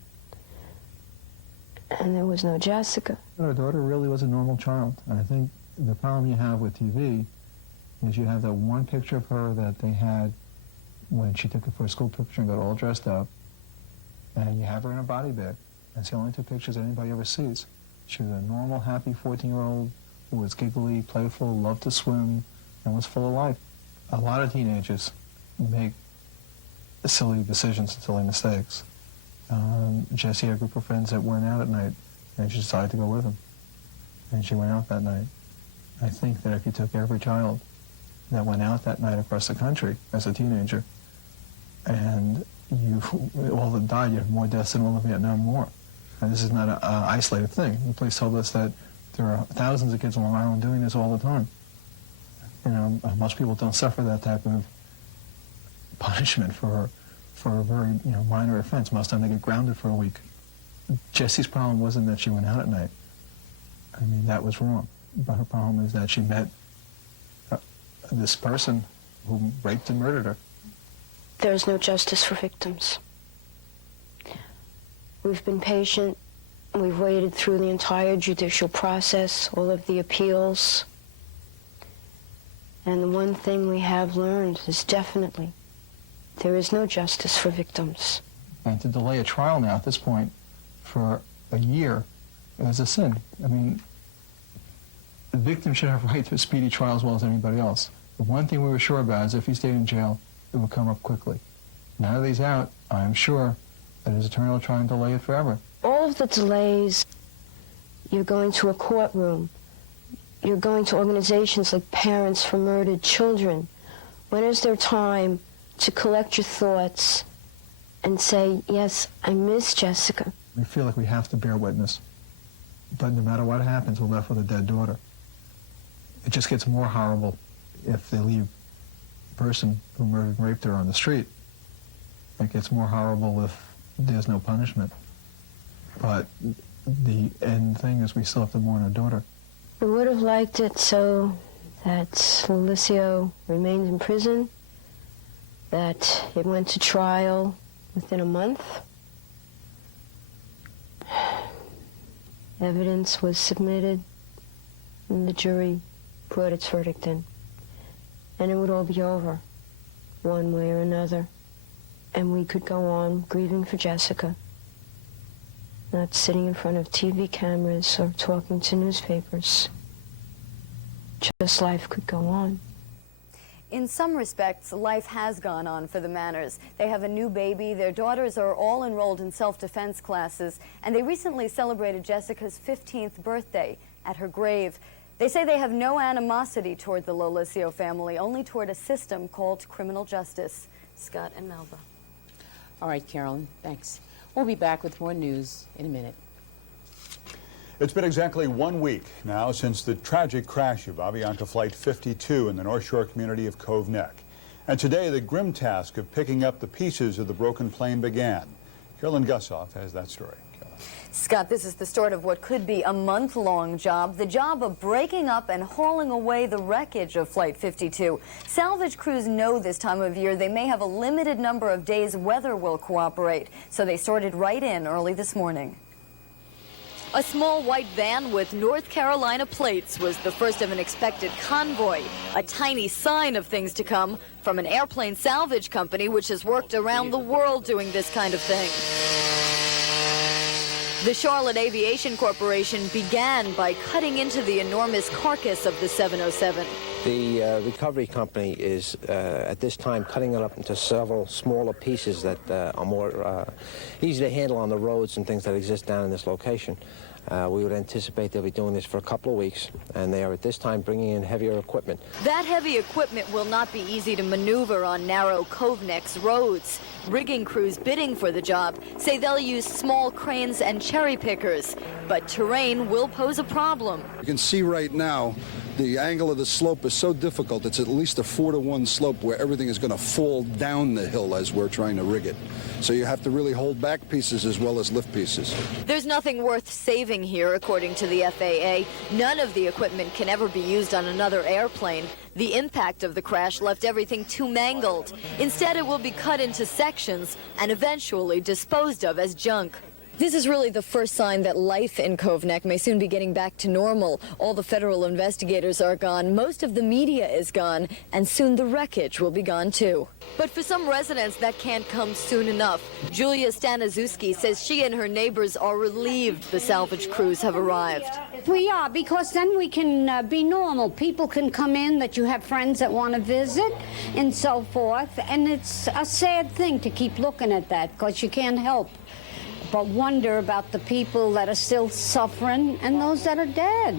and there was no Jessica. Our daughter really was a normal child, and I think the problem you have with TV is you have that one picture of her that they had when she took her first school picture and got all dressed up, and you have her in a body bag. That's the only two pictures anybody ever sees. She was a normal, happy 14-year-old who was giggly, playful, loved to swim, and was full of life. A lot of teenagers make silly decisions and silly mistakes. Jessie had a group of friends that went out at night, and she decided to go with them. And she went out that night. I think that if you took every child that went out that night across the country as a teenager, and you all that died, you have more deaths than all of Vietnam War. And this is not an isolated thing. The police told us that there are thousands of kids on Long Island doing this all the time. You know, most people don't suffer that type of punishment for a very minor offense. Most of the time they get grounded for a week. Jessie's problem wasn't that she went out at night. I mean, that was wrong. But her problem is that she met this person who raped and murdered her. There's no justice for victims. We've been patient. We've waited through the entire judicial process, all of the appeals. And the one thing we have learned is definitely there is no justice for victims. And to delay a trial now at this point for a year is a sin. I mean, the victim should have a right to a speedy trial as well as anybody else. The one thing we were sure about is if he stayed in jail, it would come up quickly. Now that he's out, I'm sure that his attorney will try and delay it forever. All of the delays, you're going to a courtroom, you're going to organizations like Parents for Murdered Children. When is there time to collect your thoughts and say, yes, I miss Jessica? We feel like we have to bear witness. But no matter what happens, we're left with a dead daughter. It just gets more horrible if they leave the person who murdered and raped her on the street. It gets more horrible if there's no punishment. But the end thing is we still have to mourn our daughter. We would have liked it so that Lilicio remained in prison, that it went to trial within a month. Evidence was submitted, and the jury brought its verdict in. And it would all be over, one way or another. And we could go on grieving for Jessica, not sitting in front of TV cameras or talking to newspapers. Just life could go on. In some respects, life has gone on for the Manners. They have a new baby, their daughters are all enrolled in self-defense classes, and they recently celebrated Jessica's 15th birthday at her grave. They say they have no animosity toward the Lilicio family, only toward a system called criminal justice. Scott and Melba. All right, Carolyn, thanks. We'll be back with more news in a minute. It's been exactly 1 week now since the tragic crash of Avianca Flight 52 in the North Shore community of Cove Neck. And today, the grim task of picking up the pieces of the broken plane began. Carolyn Gusoff has that story. Scott, this is the start of what could be a month-long job, the job of breaking up and hauling away the wreckage of Flight 52. Salvage crews know this time of year they may have a limited number of days weather will cooperate, so they started right in early this morning. A small white van with North Carolina plates was the first of an expected convoy, a tiny sign of things to come from an airplane salvage company which has worked around the world doing this kind of thing. The Charlotte Aviation Corporation began by cutting into the enormous carcass of the 707. The recovery company is, at this time, cutting it up into several smaller pieces that are more easy to handle on the roads and things that exist down in this location. We would anticipate they'll be doing this for a couple of weeks, and they are at this time bringing in heavier equipment. That heavy equipment will not be easy to maneuver on narrow Cove Neck's roads. Rigging crews bidding for the job say they'll use small cranes and cherry pickers, but terrain will pose a problem. You can see right now the angle of the slope is so difficult. It's at least a 4-to-1 slope where everything is going to fall down the hill as we're trying to rig it. So you have to really hold back pieces as well as lift pieces. There's nothing worth saving here, according to the FAA. None of the equipment can ever be used on another airplane. The impact of the crash left everything too mangled. Instead, it will be cut into sections and eventually disposed of as junk. This is really the first sign that life in Cove Neck may soon be getting back to normal. All the federal investigators are gone, most of the media is gone, and soon the wreckage will be gone too. But for some residents, that can't come soon enough. Julia Staniszewski says she and her neighbors are relieved the salvage crews have arrived. We are, because then we can be normal. People can come in, that you have friends that want to visit, and so forth. And it's a sad thing to keep looking at that, because you can't help but wonder about the people that are still suffering and those that are dead.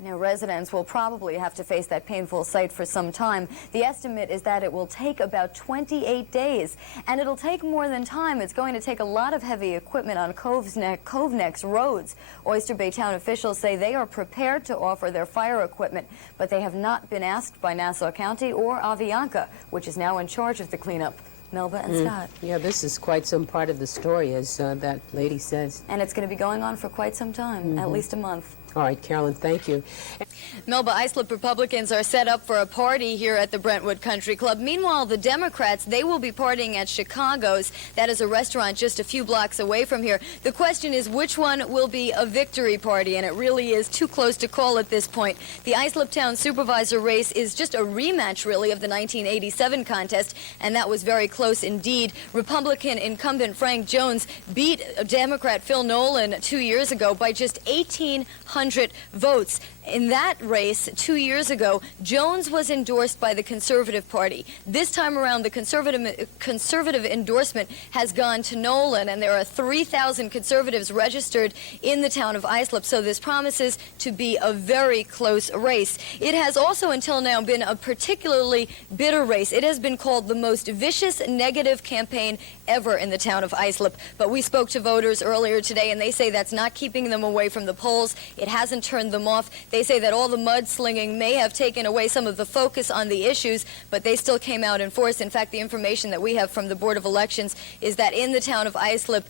Now, residents will probably have to face that painful sight for some time. The estimate is that it will take about 28 days, and it'll take more than time. It's going to take a lot of heavy equipment on Cove Neck's roads. Oyster Bay town officials say they are prepared to offer their fire equipment, but they have not been asked by Nassau County or Avianca, which is now in charge of the cleanup. Melba and Scott. Yeah, this is quite some part of the story, as that lady says. And it's going to be going on for quite some time, at least a month. All right, Carolyn, thank you. Melba, Islip Republicans are set up for a party here at the Brentwood Country Club. Meanwhile, the Democrats, they will be partying at Chicago's. That is a restaurant just a few blocks away from here. The question is, which one will be a victory party? And it really is too close to call at this point. The Islip Town Supervisor race is just a rematch, really, of the 1987 contest, and that was very close indeed. Republican incumbent Frank Jones beat Democrat Phil Nolan 2 years ago by just 1,800 votes. In that race 2 years ago, Jones was endorsed by the Conservative Party. This time around, the conservative endorsement has gone to Nolan, and there are 3,000 conservatives registered in the town of Islip, so this promises to be a very close race. It has also until now been a particularly bitter race. It has been called the most vicious negative campaign ever in the town of Islip, but we spoke to voters earlier today, and they say that's not keeping them away from the polls. It hasn't turned them off. They say that all the mudslinging may have taken away some of the focus on the issues, but they still came out in force. In fact, the information that we have from the Board of Elections is that in the town of Islip,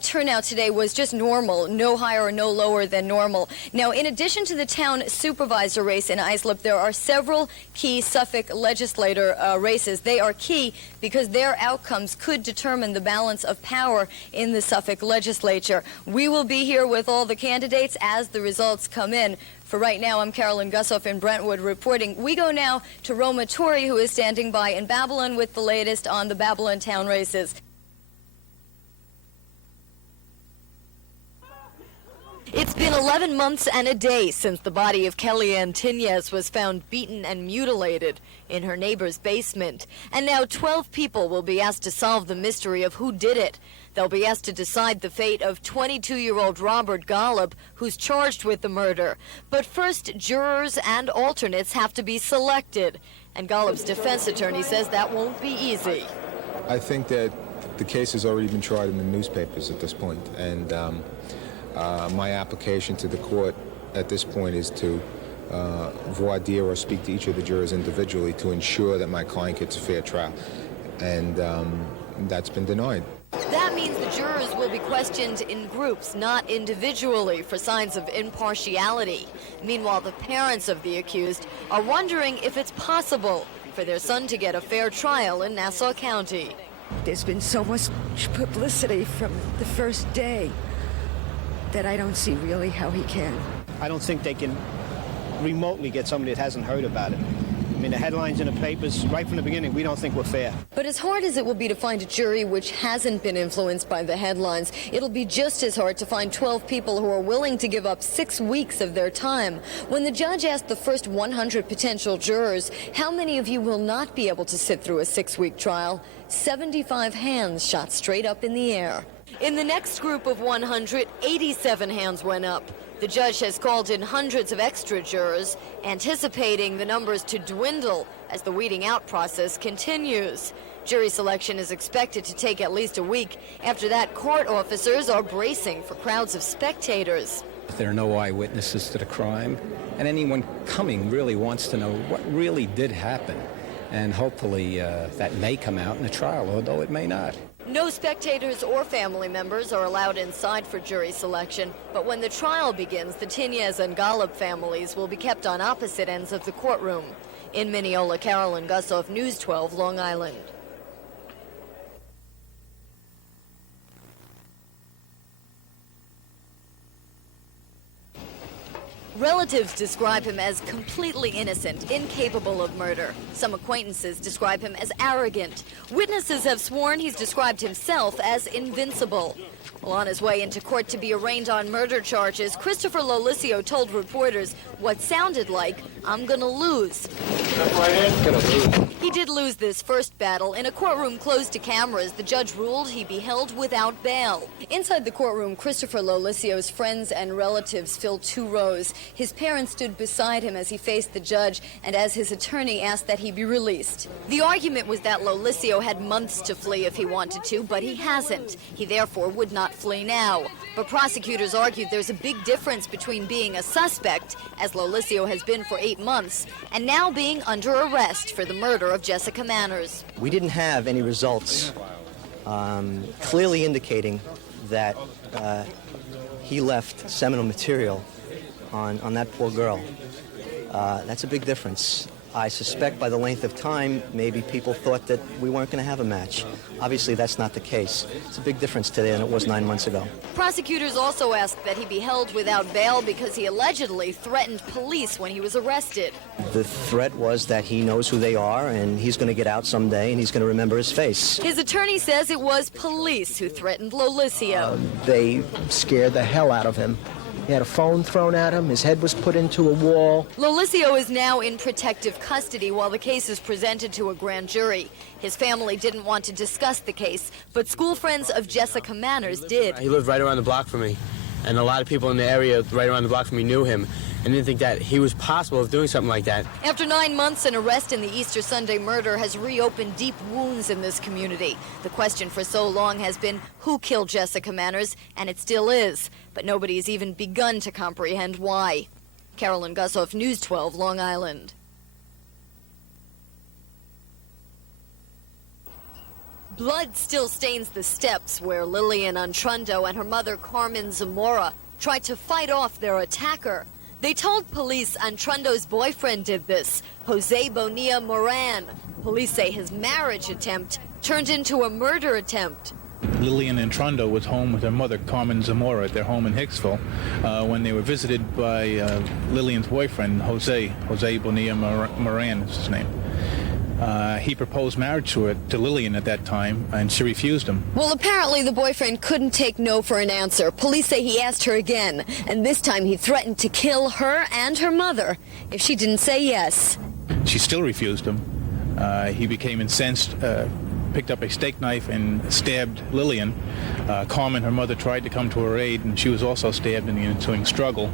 turnout today was just normal, no higher or no lower than normal. Now, in addition to the town supervisor race in Islip, there are several key Suffolk legislator races. They are key because their outcomes could determine the balance of power in the Suffolk legislature. We will be here with all the candidates as the results come in. For right now, I'm Carolyn Gusoff in Brentwood reporting. We go now to Roma Torrey, who is standing by in Babylon with the latest on the Babylon town races. It's been 11 months and a day since the body of Kellyanne Tinez was found beaten and mutilated in her neighbor's basement. And now 12 people will be asked to solve the mystery of who did it. They'll be asked to decide the fate of 22-year-old Robert Golub, who's charged with the murder. But first, jurors and alternates have to be selected. And Golub's defense attorney says that won't be easy. I think that the case has already been tried in the newspapers at this point, and my application to the court at this point is to voir dire or speak to each of the jurors individually to ensure that my client gets a fair trial, and that's been denied. That means the jurors will be questioned in groups, not individually, for signs of impartiality. Meanwhile, the parents of the accused are wondering if it's possible for their son to get a fair trial in Nassau County. There's been so much publicity from the first day that I don't see really how he can. I don't think they can remotely get somebody that hasn't heard about it. I mean, the headlines in the papers, right from the beginning, we don't think we're fair. But as hard as it will be to find a jury which hasn't been influenced by the headlines, it'll be just as hard to find 12 people who are willing to give up 6 weeks of their time. When the judge asked the first 100 potential jurors, how many of you will not be able to sit through a 6-week trial? 75 hands shot straight up in the air. In the next group of 100, 87 hands went up. The judge has called in hundreds of extra jurors, anticipating the numbers to dwindle as the weeding out process continues. Jury selection is expected to take at least a week. After that, court officers are bracing for crowds of spectators. There are no eyewitnesses to the crime, and anyone coming really wants to know what really did happen. And hopefully that may come out in the trial, although it may not. No spectators or family members are allowed inside for jury selection, but when the trial begins, the Tinez and Golub families will be kept on opposite ends of the courtroom. In Mineola, Carolyn Gusoff, News 12, Long Island. Relatives describe him as completely innocent, incapable of murder. Some acquaintances describe him as arrogant. Witnesses have sworn he's described himself as invincible. Well, on his way into court to be arraigned on murder charges, Christopher Lollicio told reporters what sounded like, "I'm gonna lose." He did lose this first battle. In a courtroom closed to cameras, the judge ruled he be held without bail. Inside the courtroom, Christopher Lollicio's friends and relatives filled 2 rows. His parents stood beside him as he faced the judge and as his attorney asked that he be released. The argument was that Lollicio had months to flee if he wanted to, but he hasn't. He therefore would not flee now. But prosecutors argued there's a big difference between being a suspect, as Lollicio has been for 8 months, and now being under arrest for the murder of Jessica Manners. We didn't have any results clearly indicating that he left seminal material on that poor girl. That's a big difference. I suspect by the length of time, maybe people thought that we weren't going to have a match. Obviously, that's not the case. It's a big difference today than it was 9 months ago. Prosecutors also asked that he be held without bail because he allegedly threatened police when he was arrested. The threat was that he knows who they are, and he's going to get out someday, and he's going to remember his face. His attorney says it was police who threatened Lollicio. They scared the hell out of him. He had a phone thrown at him. His head was put into a wall. Lollicio is now in protective custody while the case is presented to a grand jury. His family didn't want to discuss the case, but school friends of Jessica Manners did. He lived right around the block from me, and a lot of people in the area right around the block from me knew him and didn't think that he was possible of doing something like that. After 9 months, an arrest in the Easter Sunday murder has reopened deep wounds in this community. The question for so long has been who killed Jessica Manners, and it still is. But nobody has even begun to comprehend why. Carolyn Gusoff, News 12, Long Island. Blood still stains the steps where Lillian Antrundo and her mother Carmen Zamora tried to fight off their attacker. They told police Antrundo's boyfriend did this, Jose Bonilla Moran. Police say his marriage attempt turned into a murder attempt. Lillian Antrundo was home with her mother, Carmen Zamora, at their home in Hicksville when they were visited by Lillian's boyfriend, Jose Bonilla Moran is his name. He proposed marriage to Lillian at that time, and she refused him. Well, apparently the boyfriend couldn't take no for an answer. Police say he asked her again, and this time he threatened to kill her and her mother if she didn't say yes. She still refused him. He became incensed, picked up a steak knife and stabbed Lillian. Carmen, her mother, tried to come to her aid, and she was also stabbed in the ensuing struggle.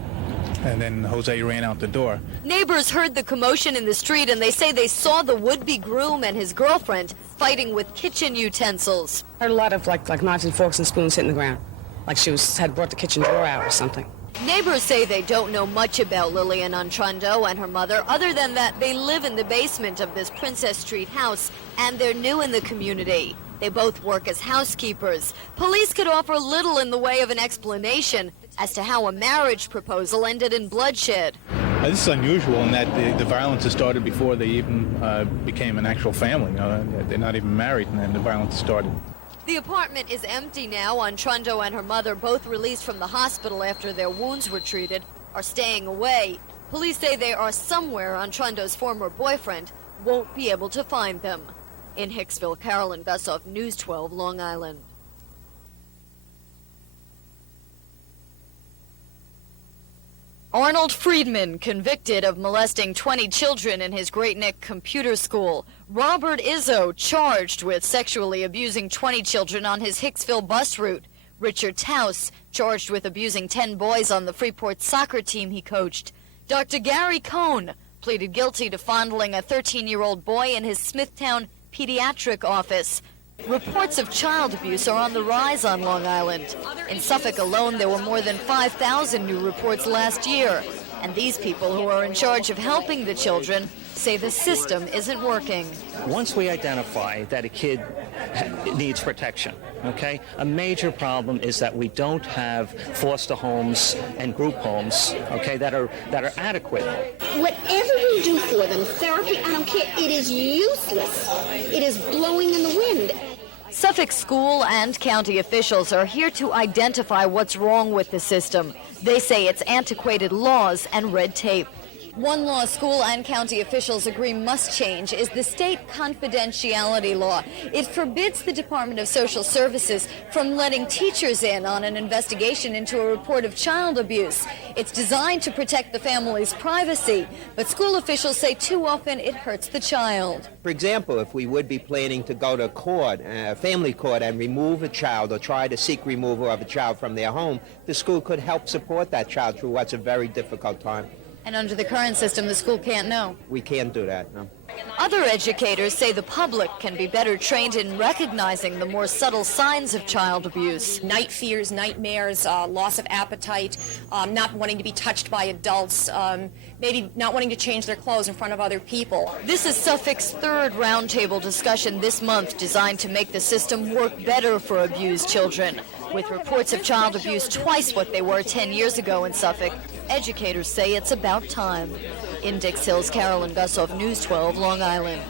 And then Jose ran out the door. Neighbors heard the commotion in the street, and they say they saw the would-be groom and his girlfriend fighting with kitchen utensils. Heard a lot of like knives and forks and spoons hitting the ground, like she had brought the kitchen drawer out or something. Neighbors say they don't know much about Lillian Antrundo and her mother, other than that they live in the basement of this Princess Street house, and they're new in the community. They both work as housekeepers. Police could offer little in the way of an explanation as to how a marriage proposal ended in bloodshed. This is unusual in that the violence has started before they even became an actual family. They're not even married, and then the violence started. The apartment is empty now. Antrundo and her mother, both released from the hospital after their wounds were treated, are staying away. Police say they are somewhere. Antrundo's former boyfriend won't be able to find them. In Hicksville, Carolyn Gusoff, News 12, Long Island. Arnold Friedman, convicted of molesting 20 children in his Great Neck computer school. Robert Izzo, charged with sexually abusing 20 children on his Hicksville bus route. Richard Taus, charged with abusing 10 boys on the Freeport soccer team he coached. Dr. Gary Cohn pleaded guilty to fondling a 13-year-old boy in his Smithtown pediatric office. Reports of child abuse are on the rise on Long Island. In Suffolk alone, there were more than 5,000 new reports last year. And these people who are in charge of helping the children say the system isn't working. Once we identify that a kid needs protection, okay, a major problem is that we don't have foster homes and group homes, okay, that are adequate. Whatever we do for them, therapy, I don't care, it is useless. It is blowing in the wind. Suffolk school and county officials are here to identify what's wrong with the system. They say it's antiquated laws and red tape. One law school and county officials agree must change is the state confidentiality law. It forbids the Department of Social Services from letting teachers in on an investigation into a report of child abuse. It's designed to protect the family's privacy, but school officials say too often it hurts the child. For example, if we would be planning to go to court, family court, and remove a child or try to seek removal of a child from their home, the school could help support that child through what's a very difficult time. And under the current system, the school can't know. We can't do that, no. Other educators say the public can be better trained in recognizing the more subtle signs of child abuse. Night fears, nightmares, loss of appetite, not wanting to be touched by adults, maybe not wanting to change their clothes in front of other people. This is Suffolk's third roundtable discussion this month designed to make the system work better for abused children. With reports of child abuse twice what they were 10 years ago in Suffolk, educators say it's about time. In Dix Hills, Carolyn Gusoff, News 12, Long Island.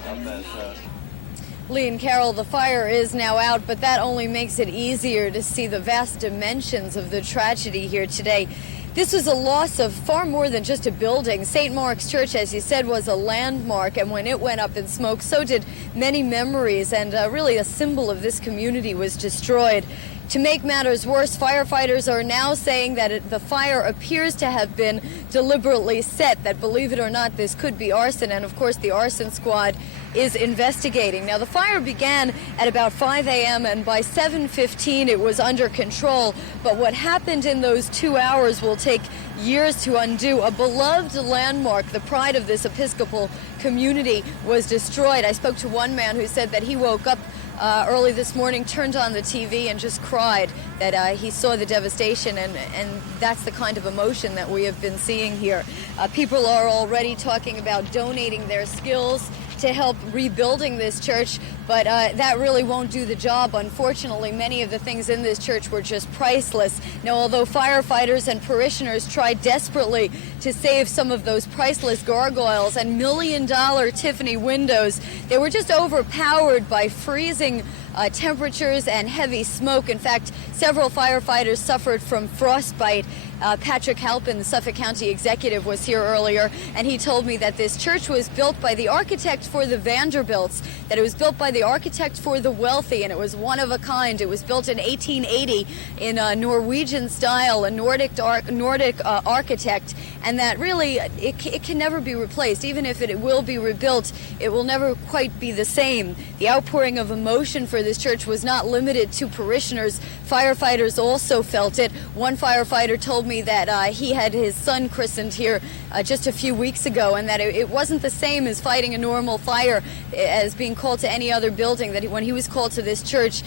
Lee and Carol, the fire is now out, but that only makes it easier to see the vast dimensions of the tragedy here today. This was a loss of far more than just a building. St. Mark's Church, as you said, was a landmark, and when it went up in smoke, so did many memories, and really a symbol of this community was destroyed. To make matters worse, firefighters are now saying that the fire appears to have been deliberately set, that believe it or not, this could be arson, and of course the arson squad is investigating. Now the fire began at about 5 a.m. and by 7:15 it was under control, but what happened in those 2 hours will take years to undo. A beloved landmark, the pride of this Episcopal community, was destroyed. I spoke to one man who said that he woke up early this morning, turned on the TV and just cried that he saw the devastation, and that's the kind of emotion that we have been seeing here. People are already talking about donating their skills to help rebuilding this church, but that really won't do the job. Unfortunately, many of the things in this church were just priceless. Now, although firefighters and parishioners tried desperately to save some of those priceless gargoyles and million-dollar Tiffany windows, they were just overpowered by freezing temperatures and heavy smoke. In fact, several firefighters suffered from frostbite. Patrick Halpin, the Suffolk County executive, was here earlier, and he told me that this church was built by the architect for the Vanderbilts, that it was built by the architect for the wealthy, and it was one of a kind. It was built in 1880 in a Norwegian style, a Nordic architect, and that really it can never be replaced. Even if it will be rebuilt, it will never quite be the same. The outpouring of emotion for this church was not limited to parishioners. Firefighters also felt it. One firefighter told me that he had his son christened here just a few weeks ago, and that it wasn't the same as fighting a normal fire, as being called to any other building, that when he was called to this church,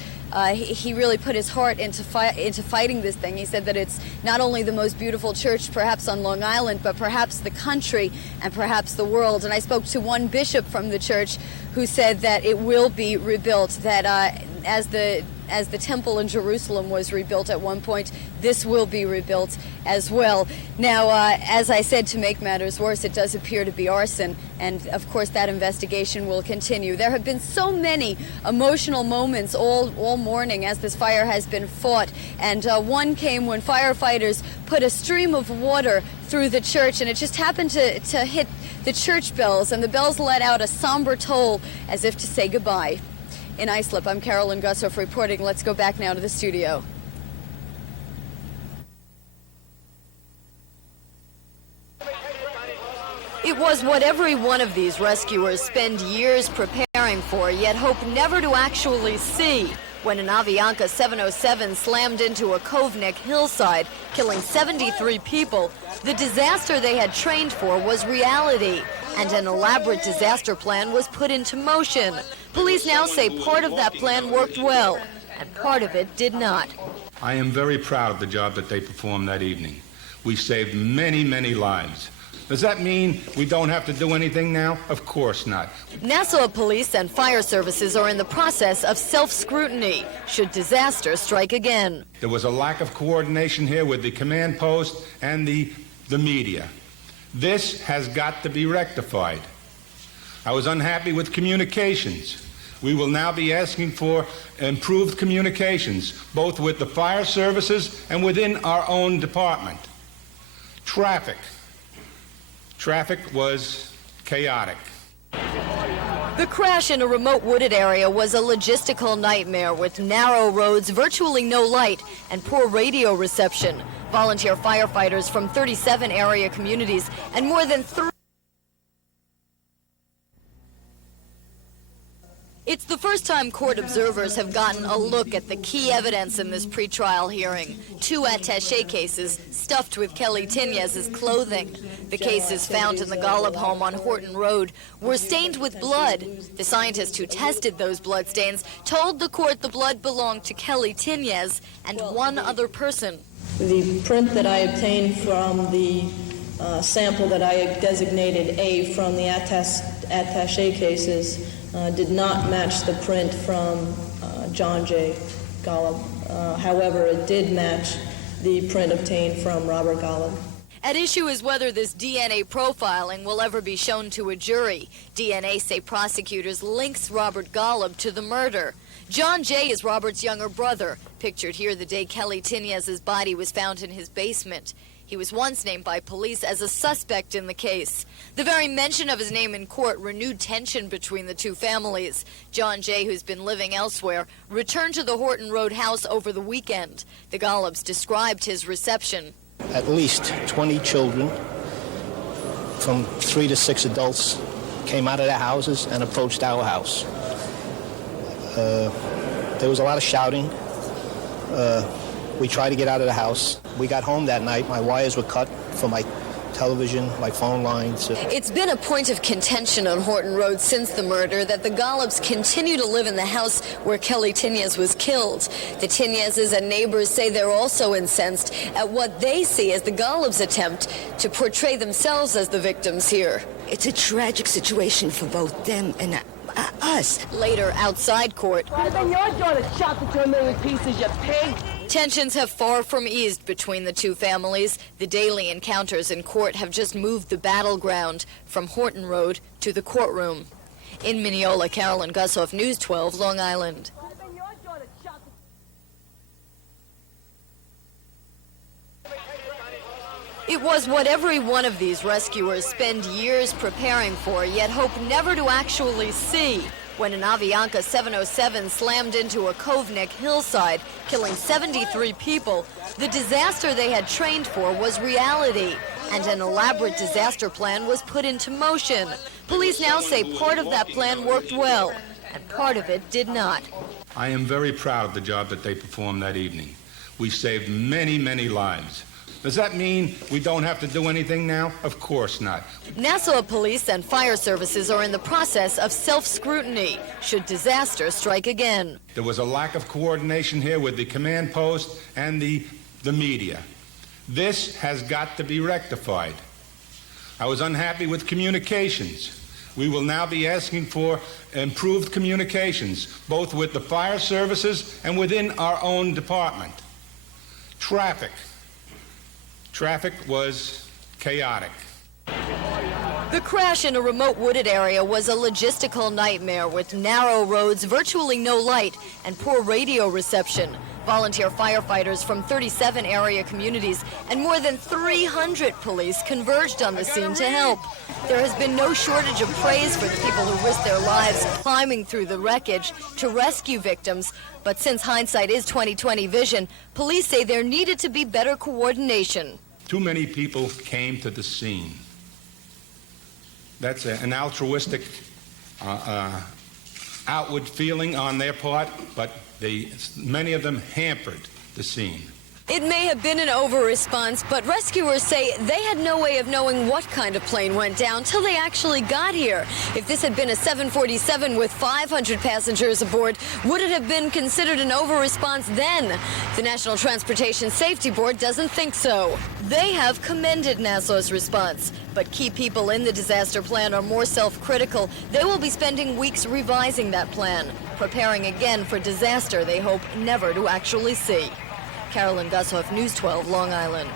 he really put his heart into fighting this thing. He said that it's not only the most beautiful church perhaps on Long Island, but perhaps the country and perhaps the world. And I spoke to one bishop from the church who said that it will be rebuilt, that as the temple in Jerusalem was rebuilt at one point, this will be rebuilt as well. Now, as I said, to make matters worse, it does appear to be arson, and of course that investigation will continue. There have been so many emotional moments all morning as this fire has been fought, and one came when firefighters put a stream of water through the church, and it just happened to hit the church bells, and the bells let out a somber toll as if to say goodbye. In Islip, I'm Carolyn Gusoff reporting. Let's go back now to the studio. It was what every one of these rescuers spend years preparing for, yet hope never to actually see, when an Avianca 707 slammed into a Cove Neck hillside, killing 73 people. The disaster they had trained for was reality, and an elaborate disaster plan was put into motion. Police now say part of that plan worked well, and part of it did not. I am very proud of the job that they performed that evening. We saved many, many lives. Does that mean we don't have to do anything now? Of course not. Nassau Police and Fire Services are in the process of self-scrutiny should disaster strike again. There was a lack of coordination here with the command post and the media. This has got to be rectified. I was unhappy with communications. We will now be asking for improved communications, both with the fire services and within our own department. Traffic was chaotic. The crash in a remote wooded area was a logistical nightmare with narrow roads, virtually no light, and poor radio reception. Volunteer firefighters from 37 area communities and more than 3. It's the first time court observers have gotten a look at the key evidence in this pretrial hearing. 2 attaché cases stuffed with Kelly Tinez's clothing. The cases found in the Golub home on Horton Road were stained with blood. The scientist who tested those bloodstains told the court the blood belonged to Kelly Tinez and one other person. The print that I obtained from the sample that I designated A from the attaché cases did not match the print from John J. Golub. However, it did match the print obtained from Robert Golub. At issue is whether this DNA profiling will ever be shown to a jury. DNA, say prosecutors, links Robert Golub to the murder. John J. is Robert's younger brother, pictured here the day Kelly Tinez's body was found in his basement. He was once named by police as a suspect in the case. The very mention of his name in court renewed tension between the two families. John J., who's been living elsewhere, returned to the Horton Road house over the weekend. The Golubs described his reception. At least 20 children, from 3 to 6 adults, came out of their houses and approached our house. There was a lot of shouting. We tried to get out of the house. We got home that night. My wires were cut for my television, my phone lines. It's been a point of contention on Horton Road since the murder that the Golubs continue to live in the house where Kelly Tinez was killed. The Tinezes and neighbors say they're also incensed at what they see as the Golubs' attempt to portray themselves as the victims here. It's a tragic situation for both them and us. Later, outside court, Could have been your daughter chopped into a million pieces, you pig. tensions have far from eased between the two families. The daily encounters in court have just moved the battleground from Horton Road to the courtroom. In Mineola, Carolyn Gusoff, News 12, Long Island. It was what every one of these rescuers spend years preparing for, yet hope never to actually see. When an Avianca 707 slammed into a Cove Neck hillside, killing 73 people, the disaster they had trained for was reality, and an elaborate disaster plan was put into motion. Police now say part of that plan worked well, and part of it did not. I am very proud of the job that they performed that evening. We saved many, many lives. Does that mean we don't have to do anything now? Of course not. Nassau police and fire services are in the process of self-scrutiny should disaster strike again. There was a lack of coordination here with the command post and the media. This has got to be rectified. I was unhappy with communications. We will now be asking for improved communications, both with the fire services and within our own department. Traffic was chaotic. The crash in a remote wooded area was a logistical nightmare with narrow roads, virtually no light, and poor radio reception. Volunteer firefighters from 37 area communities and more than 300 police converged on the scene to help. There has been no shortage of praise for the people who risked their lives climbing through the wreckage to rescue victims. But since hindsight is 20/20 vision, police say there needed to be better coordination. Too many people came to the scene. That's an altruistic, outward feeling on their part, but many of them hampered the scene. It may have been an over-response, but rescuers say they had no way of knowing what kind of plane went down till they actually got here. If this had been a 747 with 500 passengers aboard, would it have been considered an over-response then? The National Transportation Safety Board doesn't think so. They have commended Nassau's response, but key people in the disaster plan are more self-critical. They will be spending weeks revising that plan, preparing again for disaster they hope never to actually see. Carolyn Gusoff, News 12, Long Island.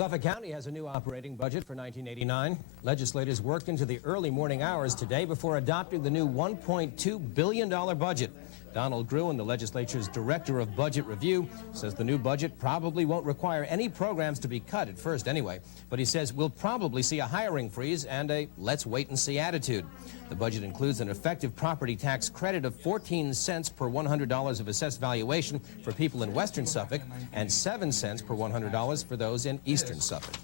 Suffolk County has a new operating budget for 1989. Legislators worked into the early morning hours today before adopting the new $1.2 billion budget. Donald Gruen, the legislature's director of budget review, says the new budget probably won't require any programs to be cut at first anyway, but he says we'll probably see a hiring freeze and a let's wait and see attitude. The budget includes an effective property tax credit of 14 cents per $100 of assessed valuation for people in western Suffolk and 7 cents per $100 for those in eastern Suffolk.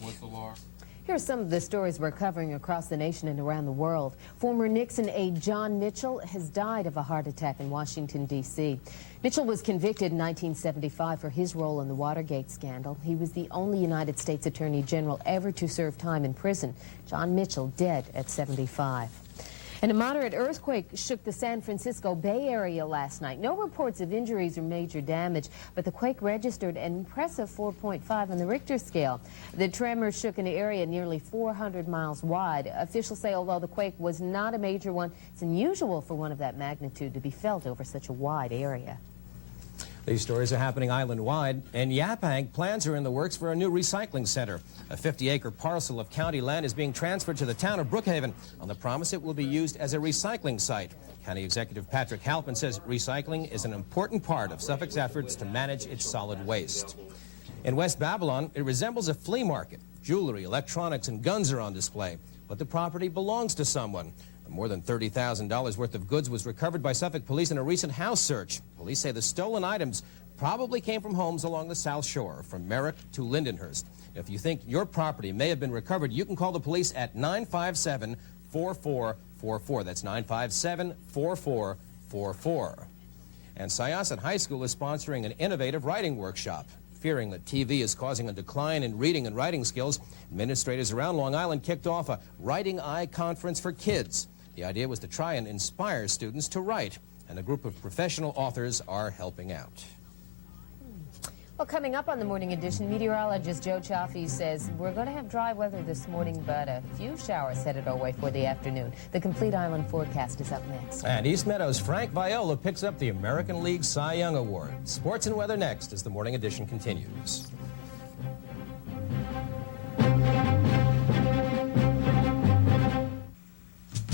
Here are some of the stories we're covering across the nation and around the world. Former Nixon aide John Mitchell has died of a heart attack in Washington, D.C. Mitchell was convicted in 1975 for his role in the Watergate scandal. He was the only United States Attorney General ever to serve time in prison. John Mitchell dead at 75. And a moderate earthquake shook the San Francisco Bay Area last night. No reports of injuries or major damage, but the quake registered an impressive 4.5 on the Richter scale. The tremor shook an area nearly 400 miles wide. Officials say although the quake was not a major one, it's unusual for one of that magnitude to be felt over such a wide area. These stories are happening island-wide. In Yaphank, plans are in the works for a new recycling center. A 50-acre parcel of county land is being transferred to the town of Brookhaven on the promise it will be used as a recycling site. County Executive Patrick Halpin says recycling is an important part of Suffolk's efforts to manage its solid waste. In West Babylon, it resembles a flea market. Jewelry, electronics, and guns are on display, but the property belongs to someone. More than $30,000 worth of goods was recovered by Suffolk police in a recent house search. Police say the stolen items probably came from homes along the South Shore, from Merrick to Lindenhurst. If you think your property may have been recovered, you can call the police at 957-4444. That's 957-4444. And Syosset High School is sponsoring an innovative writing workshop. Fearing that TV is causing a decline in reading and writing skills, administrators around Long Island kicked off a Writing Eye Conference for kids. The idea was to try and inspire students to write, and a group of professional authors are helping out. Well, coming up on the Morning Edition, meteorologist Joe Chaffee says we're going to have dry weather this morning, but a few showers headed our way for the afternoon. The complete island forecast is up next. And East Meadows' Frank Viola picks up the American League Cy Young Award. Sports and weather next as the Morning Edition continues.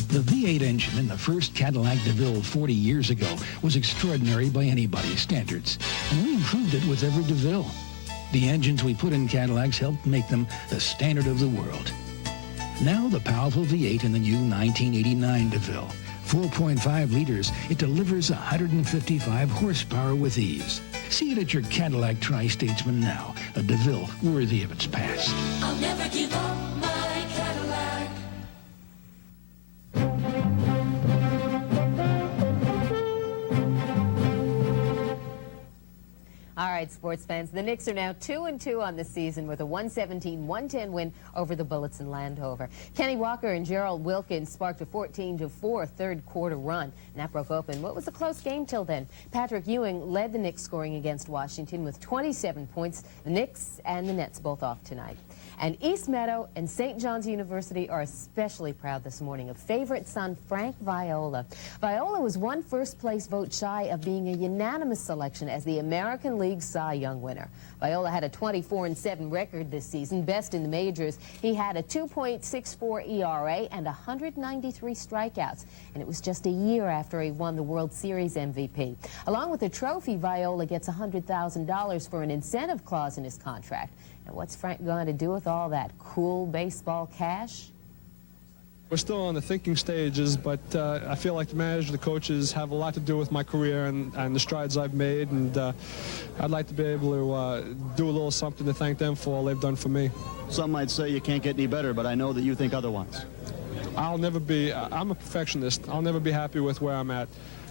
The V8 engine in the first Cadillac DeVille 40 years ago was extraordinary by anybody's standards, and we improved it with every DeVille. The engines we put in Cadillacs helped make them the standard of the world. Now the powerful V8 in the new 1989 DeVille. 4.5 liters, it delivers 155 horsepower with ease. See it at your Cadillac Tri-Statesman now, a DeVille worthy of its past. I'll never give up my Cadillac. All right, sports fans, the Knicks are now 2-2 on the season with a 117-110 win over the Bullets in Landover. Kenny Walker and Gerald Wilkins sparked a 14-4 third-quarter run, and that broke open what was a close game till then. Patrick Ewing led the Knicks scoring against Washington with 27 points. The Knicks and the Nets both off tonight. And East Meadow and St. John's University are especially proud this morning of favorite son Frank Viola. Viola was one first-place vote shy of being a unanimous selection as the American League Cy Young winner. Viola had a 24-7 record this season, best in the majors. He had a 2.64 ERA and 193 strikeouts, and it was just a year after he won the World Series MVP. Along with the trophy, Viola gets $100,000 for an incentive clause in his contract. And what's Frank going to do with all that cool baseball cash? We're still on the thinking stages, but I feel like the manager, the coaches have a lot to do with my career and the strides I've made, and I'd like to be able to do a little something to thank them for all they've done for me. Some might say you can't get any better, but I know that you think otherwise. I'm a perfectionist. I'll never be happy with where I'm at.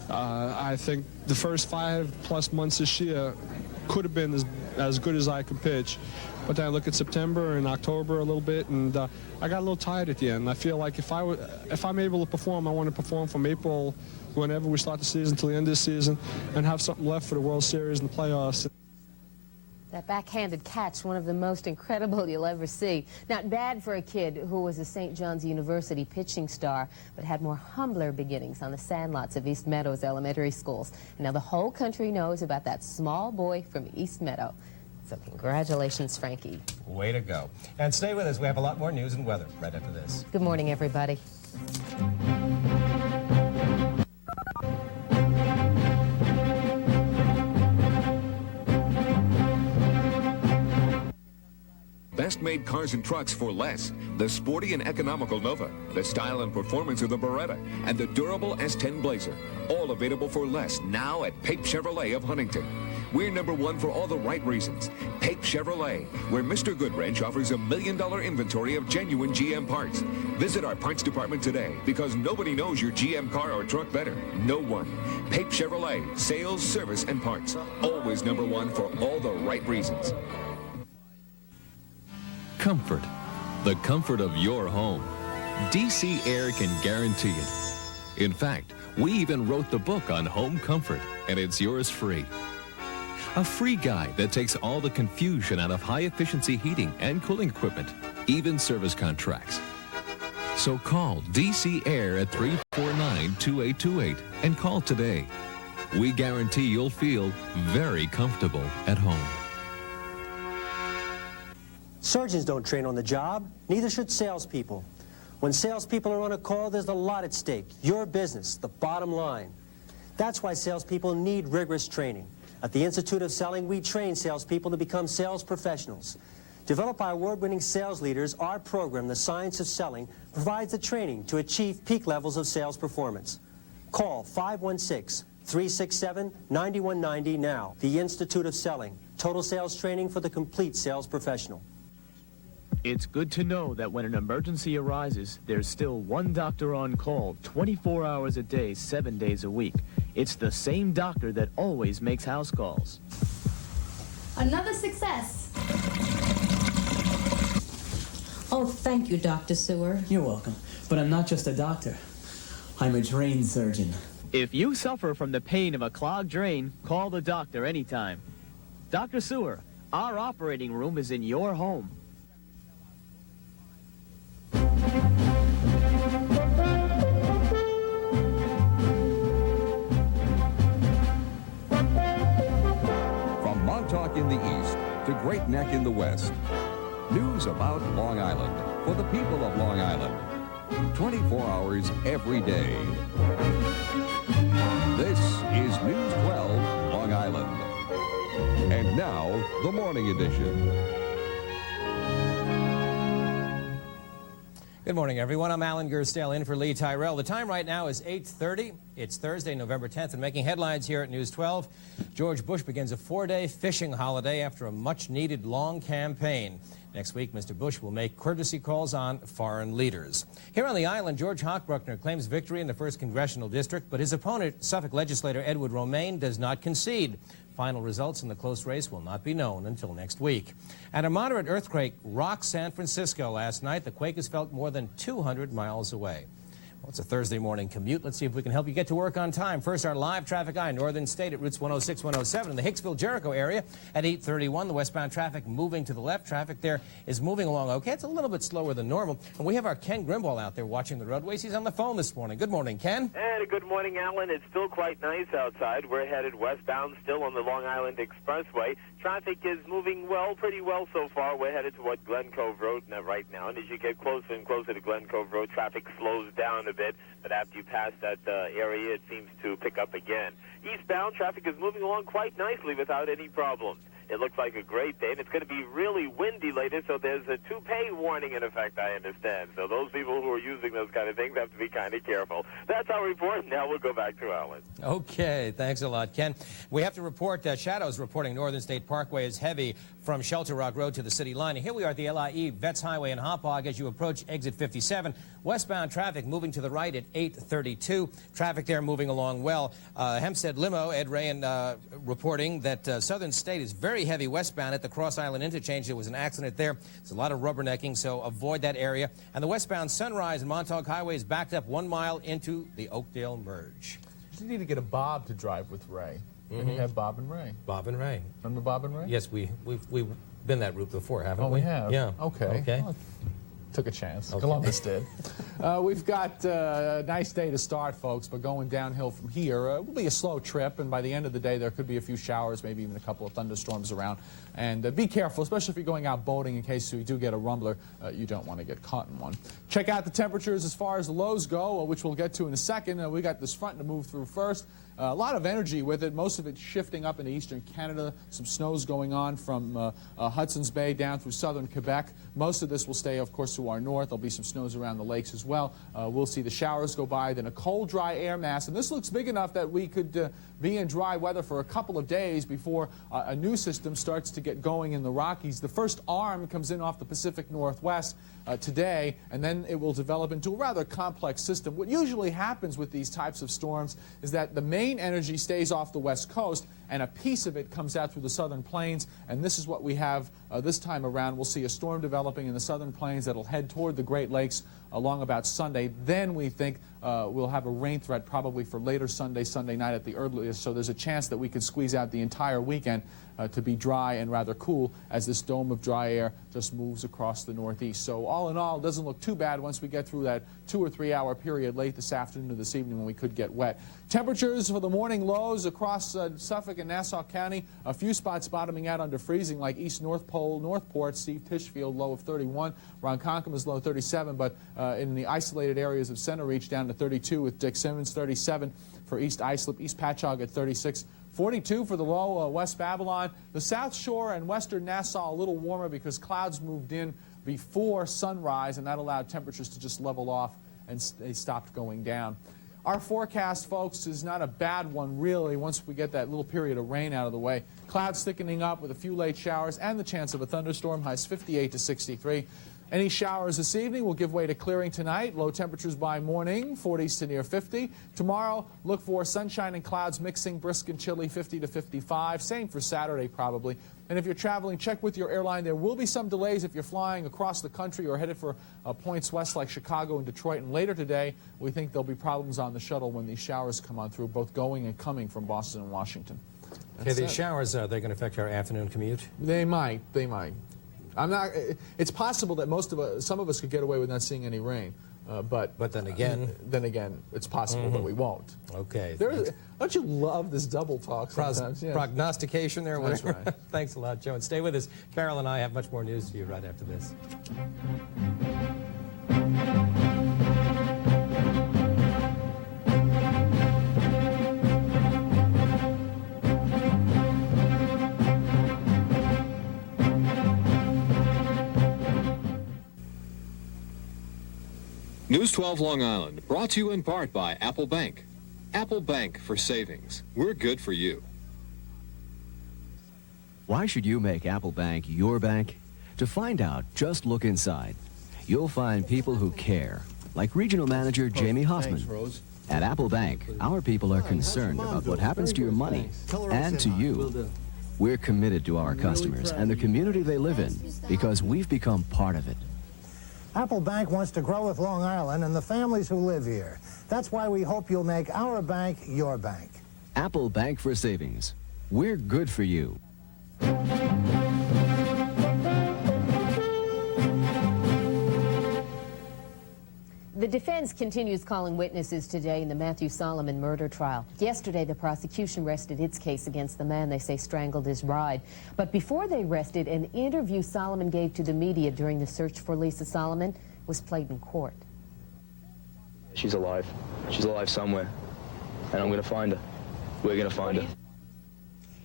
I think the first 5+ months this year could have been as good as I could pitch. But then I look at September and October a little bit, and I got a little tired at the end. I feel like if I'm able to perform, I want to perform from April, whenever we start the season, till the end of the season, and have something left for the World Series and the playoffs. That backhanded catch, one of the most incredible you'll ever see. Not bad for a kid who was a St. John's University pitching star, but had more humbler beginnings on the sandlots of East Meadows elementary schools. And now the whole country knows about that small boy from East Meadow. So congratulations, Frankie. Way to go. And stay with us. We have a lot more news and weather right after this. Good morning, everybody. Best-made cars and trucks for less. The sporty and economical Nova, the style and performance of the Beretta, and the durable S10 Blazer. All available for less now at Pape Chevrolet of Huntington. We're #1 for all the right reasons. Pape Chevrolet, where Mr. Goodwrench offers $1 million inventory of genuine GM parts. Visit our parts department today because nobody knows your GM car or truck better. No one. Pape Chevrolet, sales, service, and parts. Always #1 for all the right reasons. Comfort. The comfort of your home. DC Air can guarantee it. In fact, we even wrote the book on home comfort, and it's yours free. A free guide that takes all the confusion out of high-efficiency heating and cooling equipment, even service contracts. So call DC Air at 349-2828 and call today. We guarantee you'll feel very comfortable at home. Surgeons don't train on the job, neither should salespeople. When salespeople are on a call, there's a lot at stake. Your business, the bottom line. That's why salespeople need rigorous training. At the Institute of Selling, we train salespeople to become sales professionals. Developed by award-winning sales leaders, our program, The Science of Selling, provides the training to achieve peak levels of sales performance. Call 516-367-9190 now. The Institute of Selling, total sales training for the complete sales professional. It's good to know that when an emergency arises, there's still one doctor on call 24 hours a day, 7 days a week. It's the same doctor that always makes house calls. Another success. Oh, thank you, Dr. Sewer. You're welcome. But I'm not just a doctor. I'm a drain surgeon. If you suffer from the pain of a clogged drain, call the doctor anytime. Dr. Sewer, our operating room is in your home. From Montauk in the east to Great Neck in the west. News about Long Island for the people of Long Island. 24 hours every day. This is News 12 Long Island. And now, the morning edition. Good morning, everyone. I'm Alan Gersdale in for Lee Tyrell. The time right now is 8:30. It's Thursday, November 10th, and making headlines here at News 12, George Bush begins a 4-day fishing holiday after a much-needed long campaign. Next week, Mr. Bush will make courtesy calls on foreign leaders. Here on the island, George Hochbruckner claims victory in the 1st Congressional District, but his opponent, Suffolk legislator Edward Romaine, does not concede. Final results in the close race will not be known until next week. And a moderate earthquake rocked San Francisco last night. The quake is felt more than 200 miles away. Well, it's a Thursday morning commute. Let's see if we can help you get to work on time. First, our live traffic eye, Northern State at routes 106, 107 in the Hicksville-Jericho area at 8:31. The westbound traffic moving to the left. Traffic there is moving along okay. It's a little bit slower than normal. And we have our Ken Grimble out there watching the roadways. He's on the phone this morning. Good morning, Ken. And good morning, Alan. It's still quite nice outside. We're headed westbound still on the Long Island Expressway. Traffic is moving pretty well so far. We're headed toward Glen Cove Road right now. And as you get closer and closer to Glen Cove Road, traffic slows down a bit. But after you pass that area, it seems to pick up again. Eastbound traffic is moving along quite nicely without any problems. It looks like a great day, and it's going to be really windy later, so there's a toupee warning in effect, I understand. So those people who are using those kind of things have to be kind of careful. That's our report. Now we'll go back to Alan. Okay, thanks a lot, Ken. We have to report shadows reporting Northern State Parkway is heavy from Shelter Rock Road to the city line. And here we are at the LIE Vets Highway in Hauppauge as you approach exit 57. Westbound traffic moving to the right at 8:32. Traffic there moving along well. Hempstead Limo, Ed Rayan reporting that Southern State is very heavy westbound at the Cross Island interchange. There was an accident there. There's a lot of rubbernecking, so avoid that area. And the westbound Sunrise and Montauk Highway is backed up 1 mile into the Oakdale merge. You need to get a Bob to drive with Ray. And you have Bob and Ray. Bob and Ray. Remember Bob and Ray? Yes, we've been that route before, haven't we? Oh, we have? Yeah. Okay. Okay. took a chance. Okay. Columbus did. We've got a nice day to start, folks, but going downhill from here will be a slow trip, and by the end of the day there could be a few showers, maybe even a couple of thunderstorms around. And be careful, especially if you're going out boating, in case you do get a rumbler. You don't want to get caught in one. Check out the temperatures as far as the lows go, which we'll get to in a second. We got this front to move through first. A lot of energy with it, most of it shifting up into eastern Canada. Some snows going on from Hudson's Bay down through southern Quebec. Most of this will stay, of course, to our north. There'll be some snows around the lakes as well. We'll see the showers go by, then a cold, dry air mass. And this looks big enough that we could be in dry weather for a couple of days before a new system starts to get going in the Rockies. The first arm comes in off the Pacific Northwest today, and then it will develop into a rather complex system. What usually happens with these types of storms is that the main energy stays off the west coast, and a piece of it comes out through the southern plains, and this is what we have this time around. We'll see a storm developing in the southern plains that'll head toward the Great Lakes along about Sunday. Then we think we'll have a rain threat probably for later Sunday night at the earliest, so there's a chance that we could squeeze out the entire weekend to be dry and rather cool as this dome of dry air just moves across the northeast. So all in all, it doesn't look too bad once we get through that 2 or 3 hour period late this afternoon or this evening when we could get wet. Temperatures for the morning lows across Suffolk and Nassau County. A few spots bottoming out under freezing, like East North Pole, Northport, Steve Tishfield, low of 31. Ronkonkoma low 37, but in the isolated areas of Center Reach down to 32 with Dick Simmons, 37 for East Islip, East Patchogue at 36. 42 for the low West Babylon. The South Shore and Western Nassau a little warmer because clouds moved in before sunrise, and that allowed temperatures to just level off, and they stopped going down. Our forecast, folks, is not a bad one, really, once we get that little period of rain out of the way. Clouds thickening up with a few late showers and the chance of a thunderstorm, highs 58 to 63. Any showers this evening will give way to clearing tonight. Low temperatures by morning, 40s to near 50. Tomorrow, look for sunshine and clouds mixing, brisk and chilly, 50 to 55. Same for Saturday, probably. And if you're traveling, check with your airline. There will be some delays if you're flying across the country or headed for points west like Chicago and Detroit. And later today, we think there'll be problems on the shuttle when these showers come on through, both going and coming from Boston and Washington. Okay, these showers, are they going to affect our afternoon commute? They might. They might. It's possible that some of us could get away with not seeing any rain, but then again, it's possible that we won't. Okay. Don't you love this double talk sometimes? Yes. Prognostication there. That's right. Thanks a lot, Joe. And stay with us. Carol and I have much more news for you right after this. News 12 Long Island, brought to you in part by Apple Bank. Apple Bank for savings. We're good for you. Why should you make Apple Bank your bank? To find out, just look inside. You'll find people who care, like Regional Manager Jamie Hoffman. At Apple Bank, our people are concerned about what happens to your money and to you. We're committed to our customers and the community they live in because we've become part of it. Apple Bank wants to grow with Long Island and the families who live here. That's why we hope you'll make our bank your bank. Apple Bank for savings. We're good for you. The defense continues calling witnesses today in the Matthew Solomon murder trial. Yesterday, the prosecution rested its case against the man they say strangled his bride. But before they rested, an interview Solomon gave to the media during the search for Lisa Solomon was played in court. She's alive. She's alive somewhere. And I'm going to find her. We're going to find her.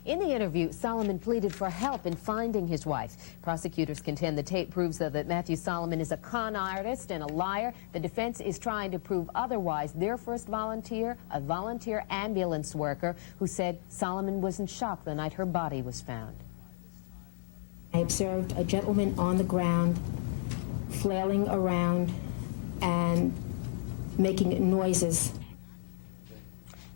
In the interview, Solomon pleaded for help in finding his wife. Prosecutors contend the tape proves that Matthew Solomon is a con artist and a liar. The defense is trying to prove otherwise. Their first volunteer, a volunteer ambulance worker, who said Solomon was in shock the night her body was found. I observed a gentleman on the ground, flailing around and making noises.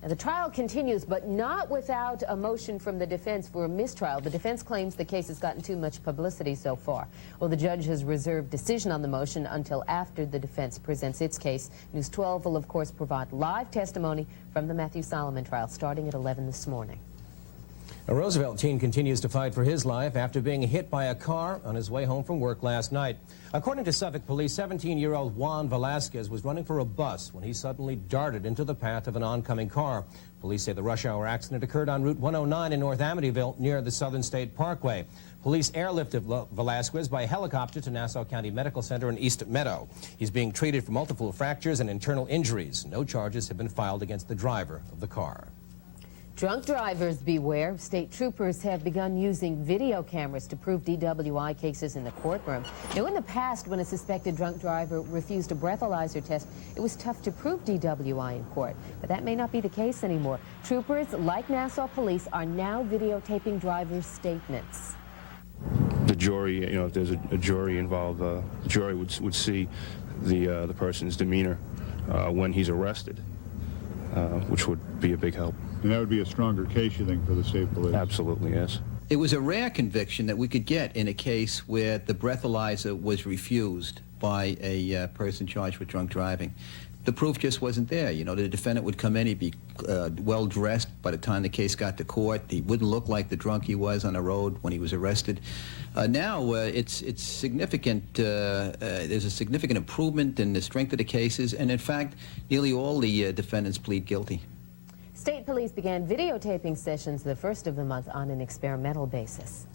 Now, the trial continues, but not without a motion from the defense for a mistrial. The defense claims the case has gotten too much publicity so far. Well, the judge has reserved decision on the motion until after the defense presents its case. News 12 will, of course, provide live testimony from the Matthew Solomon trial starting at 11 this morning. A Roosevelt teen continues to fight for his life after being hit by a car on his way home from work last night. According to Suffolk police, 17-year-old Juan Velasquez was running for a bus when he suddenly darted into the path of an oncoming car. Police say the rush hour accident occurred on Route 109 in North Amityville near the Southern State Parkway. Police airlifted Velasquez by helicopter to Nassau County Medical Center in East Meadow. He's being treated for multiple fractures and internal injuries. No charges have been filed against the driver of the car. Drunk drivers beware. State troopers have begun using video cameras to prove DWI cases in the courtroom. Now, in the past, when a suspected drunk driver refused a breathalyzer test, it was tough to prove DWI in court. But that may not be the case anymore. Troopers, like Nassau Police, are now videotaping drivers' statements. The jury, you know, if there's a jury involved, the jury would see the person's demeanor when he's arrested, which would be a big help. And that would be a stronger case, you think, for the state police? Absolutely, yes. It was a rare conviction that we could get in a case where the breathalyzer was refused by a person charged with drunk driving. The proof just wasn't there. You know, the defendant would come in, he'd be well-dressed by the time the case got to court. He wouldn't look like the drunk he was on the road when he was arrested. Now, it's significant. There's a significant improvement in the strength of the cases, and in fact, nearly all the defendants plead guilty. State police began videotaping sessions the first of the month on an experimental basis.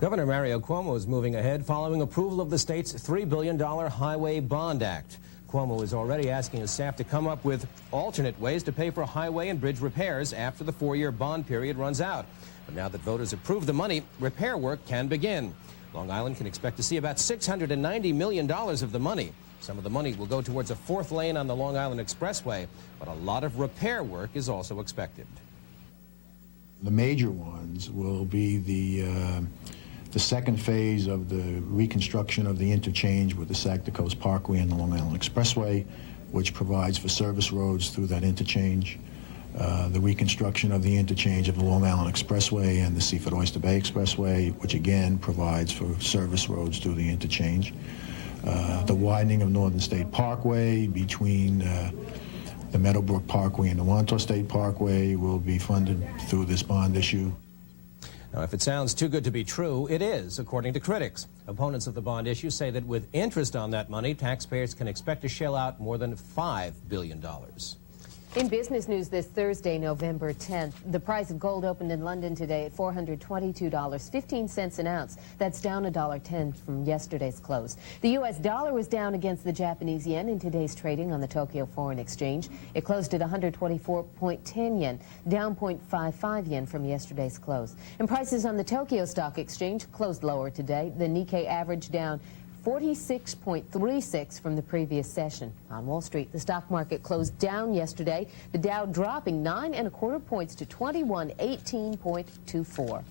Governor Mario Cuomo is moving ahead following approval of the state's $3 billion Highway Bond Act. Cuomo is already asking his staff to come up with alternate ways to pay for highway and bridge repairs after the 4-year bond period runs out. But now that voters approve the money, repair work can begin. Long Island can expect to see about $690 million of the money. Some of the money will go towards a 4th lane on the Long Island Expressway, but a lot of repair work is also expected. The major ones will be the second phase of the reconstruction of the interchange with the Sac to Coast Parkway and the Long Island Expressway, which provides for service roads through that interchange. The reconstruction of the interchange of the Long Island Expressway and the Seaford Oyster Bay Expressway, which again provides for service roads through the interchange. The widening of Northern State Parkway between the Meadowbrook Parkway and the Wantor State Parkway will be funded through this bond issue. Now, if it sounds too good to be true, it is, according to critics. Opponents of the bond issue say that with interest on that money, taxpayers can expect to shell out more than $5 billion. In business news this Thursday, November 10th, the price of gold opened in London today at $422.15 an ounce. That's down $1.10 from yesterday's close. The U.S. dollar was down against the Japanese yen in today's trading on the Tokyo Foreign Exchange. It closed at 124.10 yen, down 0.55 yen from yesterday's close. And prices on the Tokyo Stock Exchange closed lower today. The Nikkei averaged down 46.36 from the previous session. On Wall Street, the stock market closed down yesterday, the Dow dropping 9 1/4 points to 2118.24.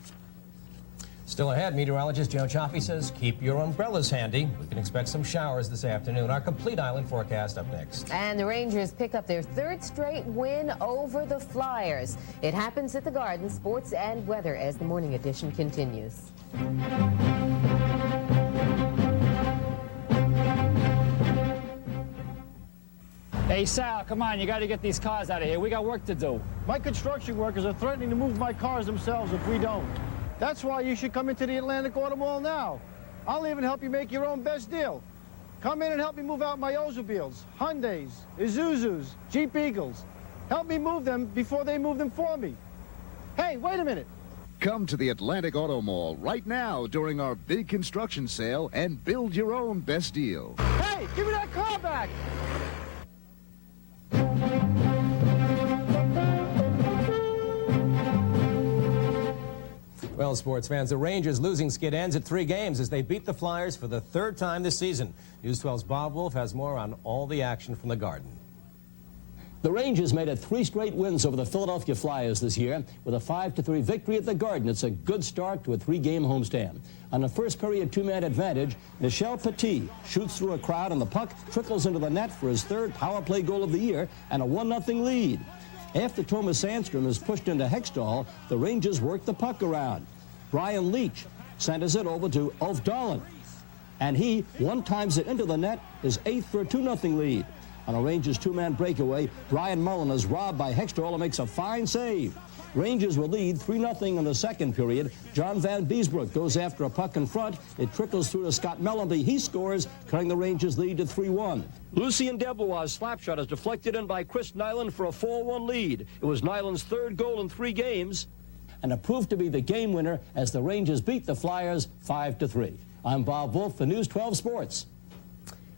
Still ahead, meteorologist Joe Chaffee says keep your umbrellas handy. We can expect some showers this afternoon. Our complete island forecast up next. And the Rangers pick up their 3rd straight win over the Flyers. It happens at the Garden. Sports and weather as the morning edition continues. Hey, Sal, come on, you got to get these cars out of here. We got work to do. My construction workers are threatening to move my cars themselves if we don't. That's why you should come into the Atlantic Auto Mall now. I'll even help you make your own best deal. Come in and help me move out my Oldsmobiles, Hyundais, Isuzus, Jeep Eagles. Help me move them before they move them for me. Hey, wait a minute. Come to the Atlantic Auto Mall right now during our big construction sale and build your own best deal. Hey, give me that car back! Well, sports fans, the Rangers' losing skid ends at 3 games as they beat the Flyers for the 3rd time this season. News 12's Bob Wolf has more on all the action from the Garden. The Rangers made it 3 straight wins over the Philadelphia Flyers this year with a 5-3 victory at the Garden. It's a good start to a 3-game homestand. On the first period 2-man advantage, Michel Petit shoots through a crowd and the puck trickles into the net for his 3rd power play goal of the year and a 1-0 lead. After Thomas Sandstrom is pushed into Hextall, the Rangers work the puck around. Brian Leach centers it over to Ulf Dahlin, and he one-times it into the net, his 8th for a 2-0 lead. On a Rangers 2-man breakaway, Brian Mullen is robbed by Hextall and makes a fine save. Rangers will lead 3-0 in the second period. John Van Beesbrook goes after a puck in front. It trickles through to Scott Mellenby. He scores, cutting the Rangers' lead to 3-1. Lucien Deblois' slap shot is deflected in by Chris Nyland for a 4-1 lead. It was Nyland's third goal in 3 games, and it proved to be the game winner as the Rangers beat the Flyers 5-3. I'm Bob Wolf for News 12 Sports.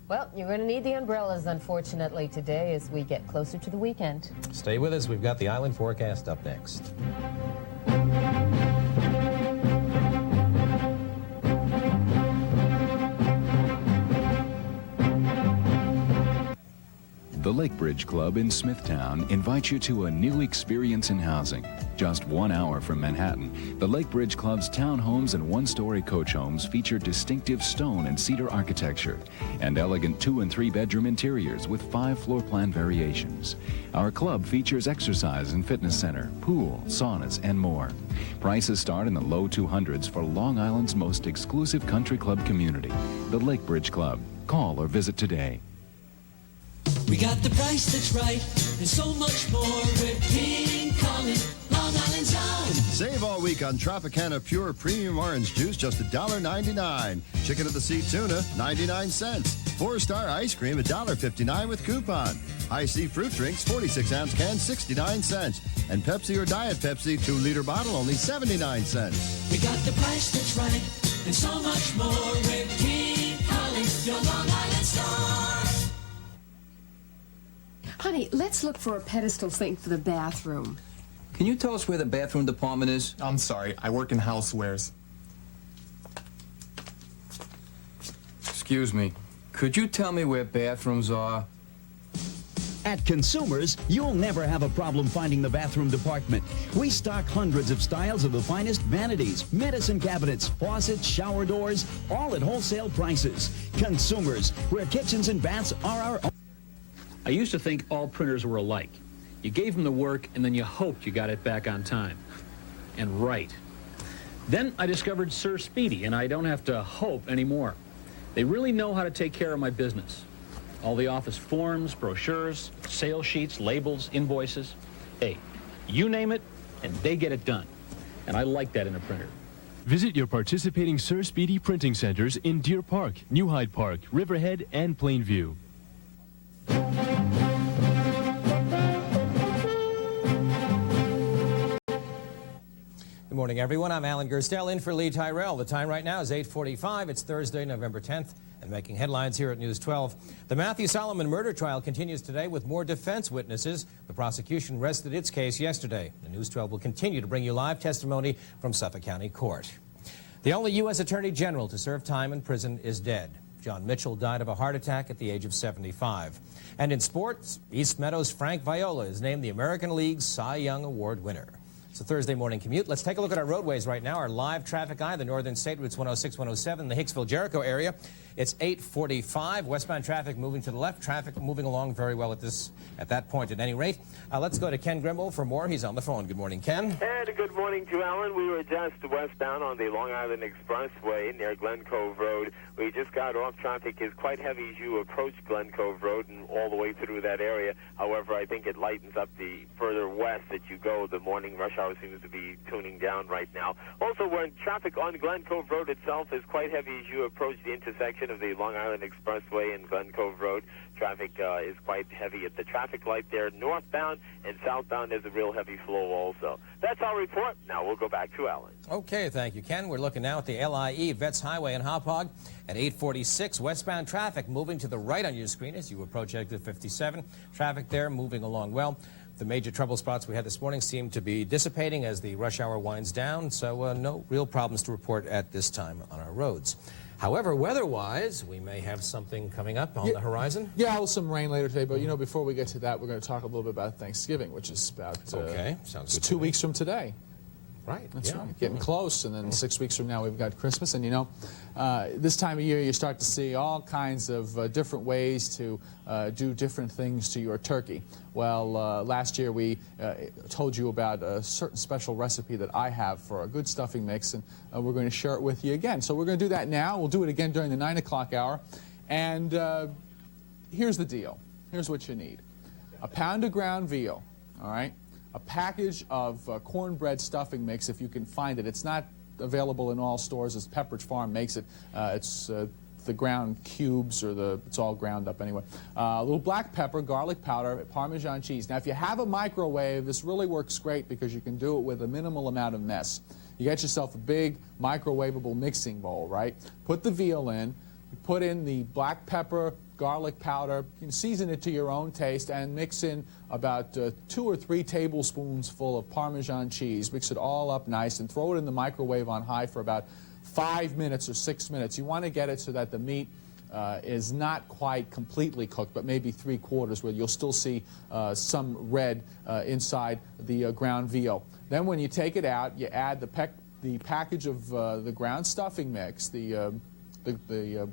Well, you're going to need the umbrellas, unfortunately, today as we get closer to the weekend. Stay with us. We've got the island forecast up next. The Lake Bridge Club in Smithtown invites you to a new experience in housing. Just 1 hour from Manhattan, the Lake Bridge Club's townhomes and one-story coach homes feature distinctive stone and cedar architecture and elegant 2- and 3-bedroom interiors with 5 floor plan variations. Our club features exercise and fitness center, pool, saunas, and more. Prices start in the low 200s for Long Island's most exclusive country club community, the Lake Bridge Club. Call or visit today. We got the price that's right and so much more with King Cullen, Long Island Zone. Save all week on Tropicana Pure Premium Orange Juice, just $1.99. Chicken at the Sea Tuna, 99 cents. 4-star ice cream, $1.59 with coupon. High C fruit drinks, 46-ounce can, 69 cents. And Pepsi or Diet Pepsi, 2-liter bottle, only 79 cents. We got the price that's right and so much more with King Cullen, your Long Island store. Honey, let's look for a pedestal sink for the bathroom. Can you tell us where the bathroom department is? I'm sorry, I work in housewares. Excuse me, could you tell me where bathrooms are? At Consumers, you'll never have a problem finding the bathroom department. We stock hundreds of styles of the finest vanities, medicine cabinets, faucets, shower doors, all at wholesale prices. Consumers, where kitchens and baths are our own. I used to think all printers were alike. You gave them the work, and then you hoped you got it back on time. And right. Then I discovered Sir Speedy, and I don't have to hope anymore. They really know how to take care of my business. All the office forms, brochures, sales sheets, labels, invoices. Hey, you name it, and they get it done. And I like that in a printer. Visit your participating Sir Speedy printing centers in Deer Park, New Hyde Park, Riverhead, and Plainview. Good morning, everyone. I'm Alan Gerstel in for Lee Tyrell. The time right now is 8:45. It's Thursday, November 10th, and making headlines here at News 12. The Matthew Solomon murder trial continues today with more defense witnesses. The prosecution rested its case yesterday. The News 12 will continue to bring you live testimony from Suffolk County Court. The only U.S. Attorney General to serve time in prison is dead. John Mitchell died of a heart attack at the age of 75. And in sports, East Meadows' Frank Viola is named the American League's Cy Young Award winner. It's a Thursday morning commute. Let's take a look at our roadways right now. Our live traffic eye, the Northern State Routes 106, 107, the Hicksville-Jericho area. It's 8:45. Westbound traffic moving to the left. Traffic moving along very well at that point at any rate. Let's go to Ken Grimble for more. He's on the phone. Good morning, Ken. And good morning to Alan. We were just westbound on the Long Island Expressway near Glen Cove Road. We just got off. Traffic is quite heavy as you approach Glen Cove Road and all the way through that area. However, I think it lightens up the further west that you go. The morning rush hour seems to be tuning down right now. Also, when traffic on Glen Cove Road itself is quite heavy as you approach the intersection of the Long Island Expressway and Glen Cove Road. Traffic is quite heavy at the traffic light there. Northbound and southbound is a real heavy flow also. That's our report. Now we'll go back to Alan. Okay, thank you, Ken. We're looking now at the LIE Vets Highway in Hauppauge at 8:46. Westbound traffic moving to the right on your screen as you approach exit 57. Traffic there moving along well. The major trouble spots we had this morning seem to be dissipating as the rush hour winds down, so no real problems to report at this time on our roads. However, weather-wise, we may have something coming up on the horizon. Yeah, some rain later today, but, you know, before we get to that, we're going to talk a little bit about Thanksgiving, which is about sounds good 2 weeks from today. Right. That's right. Getting close, and then 6 weeks from now we've got Christmas. And, you know, this time of year you start to see all kinds of different ways to do different things to your turkey. Well, last year we told you about a certain special recipe that I have for a good stuffing mix, and we're going to share it with you again. So we're going to do that now. We'll do it again during the 9 o'clock hour. And here's the deal. Here's what you need. A pound of ground veal, all right? a package of cornbread stuffing mix if you can find it. It's not available in all stores as Pepperidge Farm makes it. It's the ground cubes, or it's all ground up anyway. A little black pepper, garlic powder, Parmesan cheese. Now, if you have a microwave, this really works great because you can do it with a minimal amount of mess. You get yourself a big microwavable mixing bowl, right? Put the veal in, you put in the black pepper, garlic powder, you can season it to your own taste, and mix in about 2 or 3 tablespoons full of Parmesan cheese. Mix it all up nice and throw it in the microwave on high for about 5 minutes or 6 minutes. You want to get it so that the meat is not quite completely cooked, but maybe 3/4, where you'll still see some red inside the ground veal. Then when you take it out, you add the package of the ground stuffing mix, the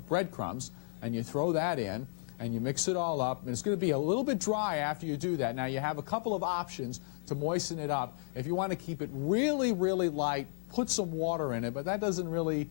breadcrumbs, and you throw that in, and you mix it all up. And it's going to be a little bit dry after you do that. Now, you have a couple of options to moisten it up. If you want to keep it really, really light, put some water in it, but that doesn't really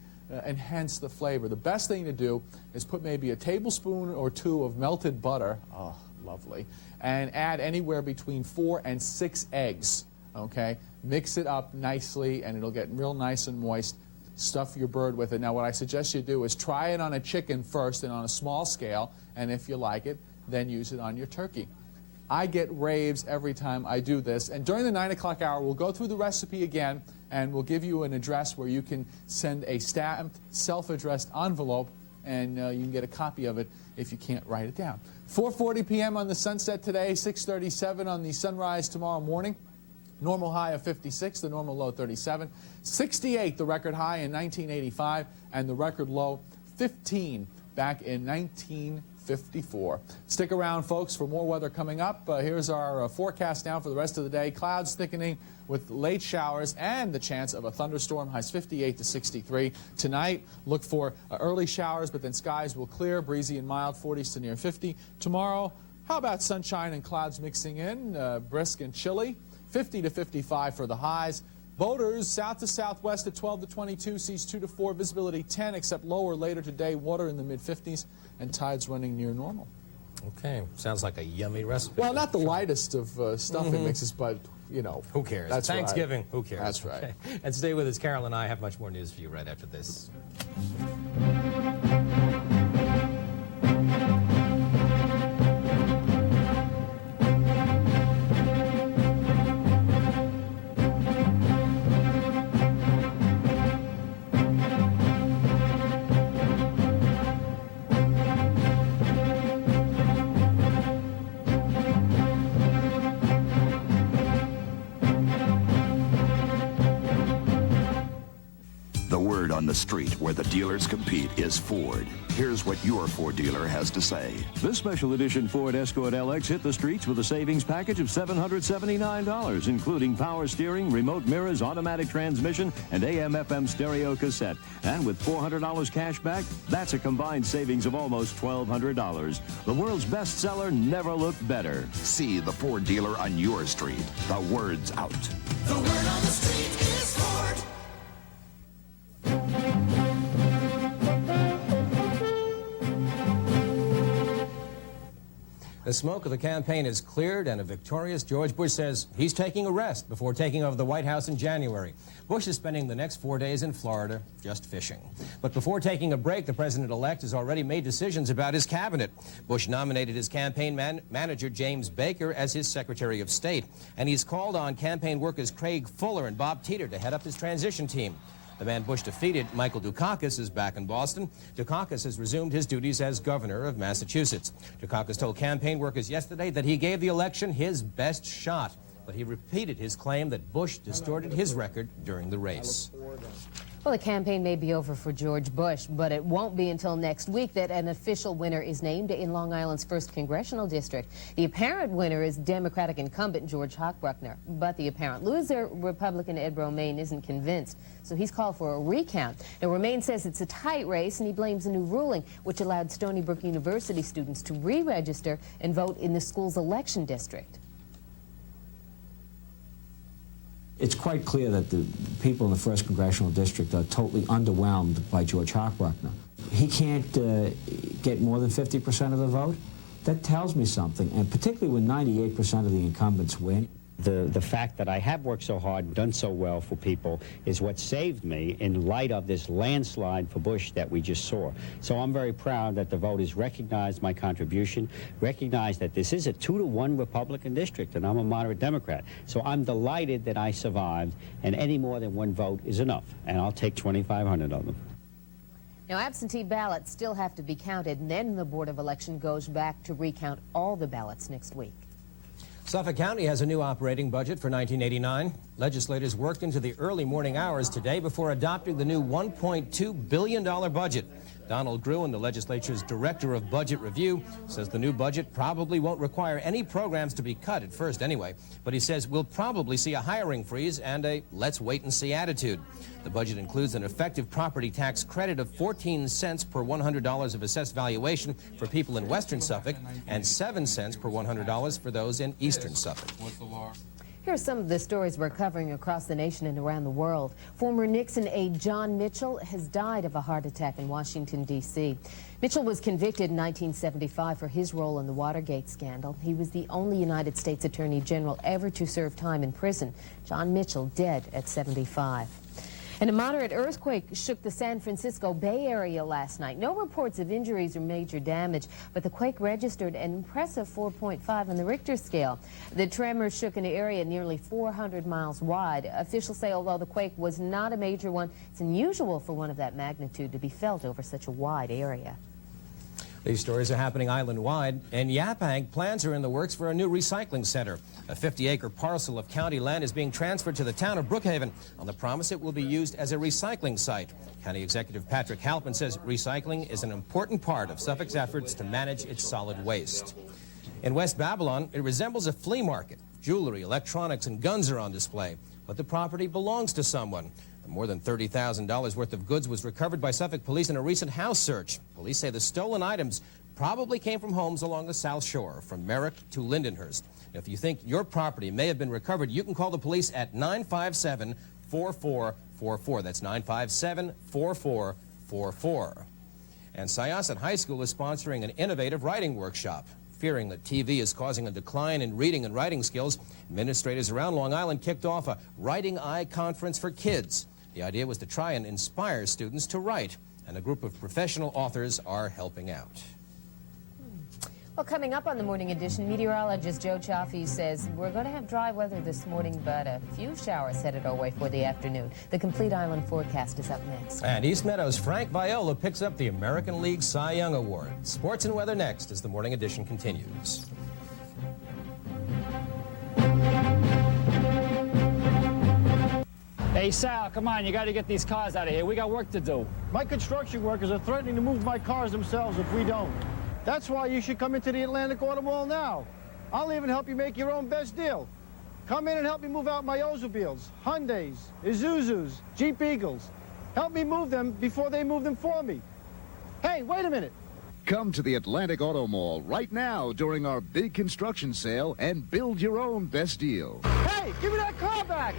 enhance the flavor. The best thing to do is put maybe a tablespoon or 2 of melted butter, oh, lovely, and add anywhere between 4 and 6 eggs, okay? Mix it up nicely, and it'll get real nice and moist. Stuff your bird with it. Now, what I suggest you do is try it on a chicken first and on a small scale, and if you like it, then use it on your turkey. I get raves every time I do this, and during the 9 o'clock hour, we'll go through the recipe again, and we'll give you an address where you can send a stamped, self-addressed envelope, and you can get a copy of it if you can't write it down. 4:40 p.m. on the sunset today, 6:37 on the sunrise tomorrow morning. Normal high of 56, the normal low 37. 68, the record high in 1985, and the record low 15 back in 1954. Stick around, folks, for more weather coming up. Here's our forecast now for the rest of the day. Clouds thickening with late showers and the chance of a thunderstorm. Highs 58 to 63. Tonight, look for early showers, but then skies will clear, breezy and mild, 40s to near 50. Tomorrow, how about sunshine and clouds mixing in, brisk and chilly, 50 to 55 for the highs. Boaters south to southwest at 12 to 22, seas 2 to 4, visibility 10, except lower later today, water in the mid-50s, and tides running near normal. Okay, sounds like a yummy recipe. Well, not the lightest of stuffing mixes, but, you know. Who cares? That's Thanksgiving, right. Who cares? That's right. Okay. And stay with us. Carol and I have much more news for you right after this. On the street where the dealers compete is Ford. Here's what your Ford dealer has to say. This special edition Ford Escort LX hit the streets with a savings package of $779, including power steering, remote mirrors, automatic transmission, and AM/FM stereo cassette. And with $400 cash back, that's a combined savings of almost $1,200. The world's bestseller never looked better. See the Ford dealer on your street. The word's out. The word on the street is Ford. The smoke of the campaign is cleared, and a victorious George Bush says he's taking a rest before taking over the White House in January. Bush is spending the next 4 days in Florida just fishing. But before taking a break, the president-elect has already made decisions about his cabinet. Bush nominated his campaign manager, James Baker, as his Secretary of State, and he's called on campaign workers Craig Fuller and Bob Teeter to head up his transition team. The man Bush defeated, Michael Dukakis, is back in Boston. Dukakis has resumed his duties as governor of Massachusetts. Dukakis told campaign workers yesterday that he gave the election his best shot, but he repeated his claim that Bush distorted his record during the race. Well, the campaign may be over for George Bush, but it won't be until next week that an official winner is named in Long Island's 1st congressional district. The apparent winner is Democratic incumbent George Hochbruckner, but the apparent loser, Republican Ed Romaine, isn't convinced, so he's called for a recount. Now, Romaine says it's a tight race, and he blames a new ruling which allowed Stony Brook University students to re-register and vote in the school's election district. It's quite clear that the people in the 1st Congressional District are totally underwhelmed by George Hochbruckner. He can't get more than 50% of the vote. That tells me something, and particularly when 98% of the incumbents win. The fact that I have worked so hard and done so well for people is what saved me in light of this landslide for Bush that we just saw. So I'm very proud that the voters recognized my contribution, recognized that this is a 2-to-1 Republican district, and I'm a moderate Democrat. So I'm delighted that I survived, and any more than one vote is enough, and I'll take 2,500 of them. Now, absentee ballots still have to be counted, and then the Board of Election goes back to recount all the ballots next week. Suffolk County has a new operating budget for 1989. Legislators worked into the early morning hours today before adopting the new $1.2 billion budget. Donald Gruen, the legislature's director of budget review, says the new budget probably won't require any programs to be cut at first anyway, but he says we'll probably see a hiring freeze and a let's wait and see attitude. The budget includes an effective property tax credit of 14 cents per $100 of assessed valuation for people in western Suffolk and 7 cents per $100 for those in eastern Suffolk. Here are some of the stories we're covering across the nation and around the world. Former Nixon aide John Mitchell has died of a heart attack in Washington, D.C. Mitchell was convicted in 1975 for his role in the Watergate scandal. He was the only United States Attorney General ever to serve time in prison. John Mitchell dead at 75. And a moderate earthquake shook the San Francisco Bay Area last night. No reports of injuries or major damage, but the quake registered an impressive 4.5 on the Richter scale. The tremor shook an area nearly 400 miles wide. Officials say although the quake was not a major one, it's unusual for one of that magnitude to be felt over such a wide area. These stories are happening island-wide, and Yaphank plans are in the works for a new recycling center. A 50-acre parcel of county land is being transferred to the town of Brookhaven on the promise it will be used as a recycling site. County Executive Patrick Halpin says recycling is an important part of Suffolk's efforts to manage its solid waste. In West Babylon, it resembles a flea market. Jewelry, electronics, and guns are on display, but the property belongs to someone. More than $30,000 worth of goods was recovered by Suffolk police in a recent house search. Police say the stolen items probably came from homes along the South Shore, from Merrick to Lindenhurst. If you think your property may have been recovered, you can call the police at 957-4444. That's 957-4444. And Syosset High School is sponsoring an innovative writing workshop. Fearing that TV is causing a decline in reading and writing skills, administrators around Long Island kicked off a Writing Eye Conference for kids. The idea was to try and inspire students to write, and a group of professional authors are helping out. Well, coming up on the Morning Edition, meteorologist Joe Chaffee says we're going to have dry weather this morning, but a few showers headed our way for the afternoon. The complete island forecast is up next. And East Meadows' Frank Viola picks up the American League Cy Young Award. Sports and weather next as the Morning Edition continues. Hey, Sal, come on, you got to get these cars out of here. We got work to do. My construction workers are threatening to move my cars themselves if we don't. That's why you should come into the Atlantic Auto Mall now. I'll even help you make your own best deal. Come in and help me move out my Oldsmobiles, Hyundais, Isuzus, Jeep Eagles. Help me move them before they move them for me. Hey, wait a minute. Come to the Atlantic Auto Mall right now during our big construction sale and build your own best deal. Hey, give me that car back!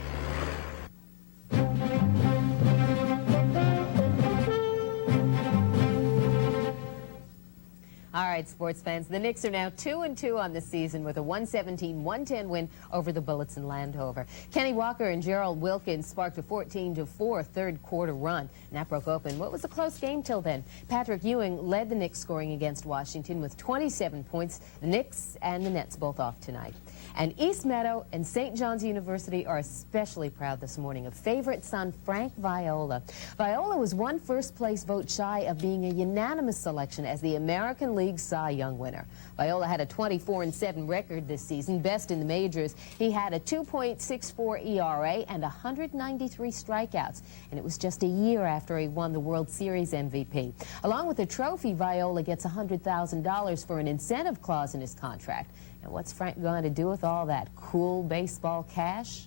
All right, sports fans, the Knicks are now 2-2 on the season with a 117-110 win over the Bullets in Landover. Kenny Walker and Gerald Wilkins sparked a 14-4 third-quarter run, and that broke open what was a close game till then. Patrick Ewing led the Knicks scoring against Washington with 27 points. The Knicks and the Nets both off tonight. And East Meadow and St. John's University are especially proud this morning of favorite son Frank Viola. Viola was one first-place vote shy of being a unanimous selection as the American League Cy Young winner. Viola had a 24-7 record this season, best in the majors. He had a 2.64 ERA and 193 strikeouts, and it was just a year after he won the World Series MVP. Along with the trophy, Viola gets $100,000 for an incentive clause in his contract. And what's Frank going to do with all that cool baseball cash?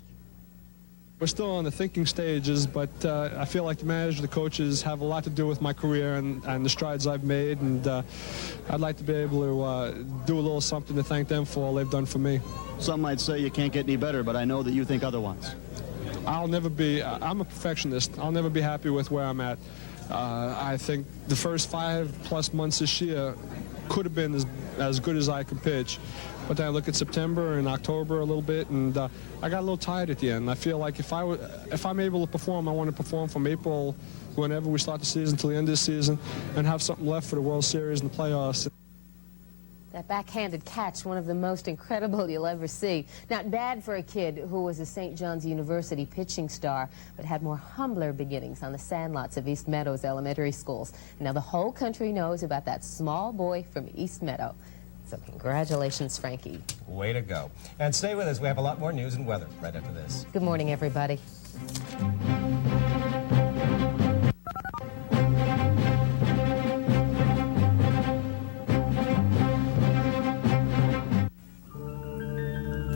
We're still on the thinking stages, but I feel like the manager, the coaches have a lot to do with my career and the strides I've made, and I'd like to be able to do a little something to thank them for all they've done for me. Some might say you can't get any better, but I know that you think otherwise. I'm a perfectionist. I'll never be happy with where I'm at. I think the first 5+ months this year could have been as good as I could pitch. But then I look at September and October a little bit, and I got a little tired at the end. I feel like if I'm able to perform, I want to perform from April, whenever we start the season, till the end of the season, and have something left for the World Series and the playoffs. That backhanded catch, one of the most incredible you'll ever see. Not bad for a kid who was a St. John's University pitching star, but had more humbler beginnings on the sandlots of East Meadows elementary schools. And now the whole country knows about that small boy from East Meadow. So congratulations, Frankie. Way to go. And stay with us. We have a lot more news and weather right after this. Good morning, everybody.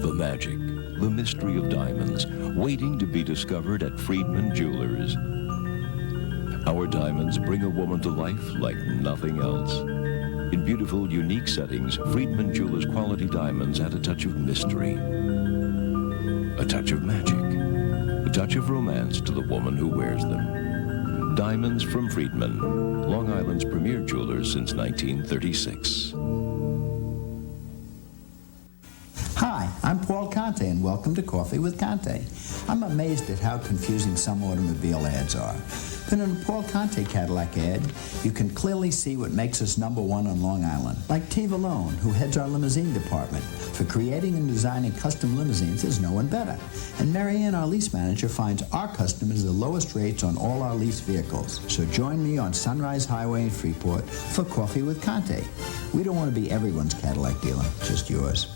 The magic, the mystery of diamonds, waiting to be discovered at Friedman Jewelers. Our diamonds bring a woman to life like nothing else. In beautiful, unique settings, Friedman Jewelers quality diamonds add a touch of mystery, a touch of magic, a touch of romance to the woman who wears them. Diamonds from Friedman, Long Island's premier jewelers since 1936. Hi, I'm Paul Conte, and welcome to Coffee with Conte. I'm amazed at how confusing some automobile ads are. But in a Paul Conte Cadillac ad, you can clearly see what makes us #1 on Long Island. Like Tiva Lone, who heads our limousine department. For creating and designing custom limousines, there's no one better. And Marianne, our lease manager, finds our customers the lowest rates on all our lease vehicles. So join me on Sunrise Highway in Freeport for Coffee with Conte. We don't want to be everyone's Cadillac dealer, just yours.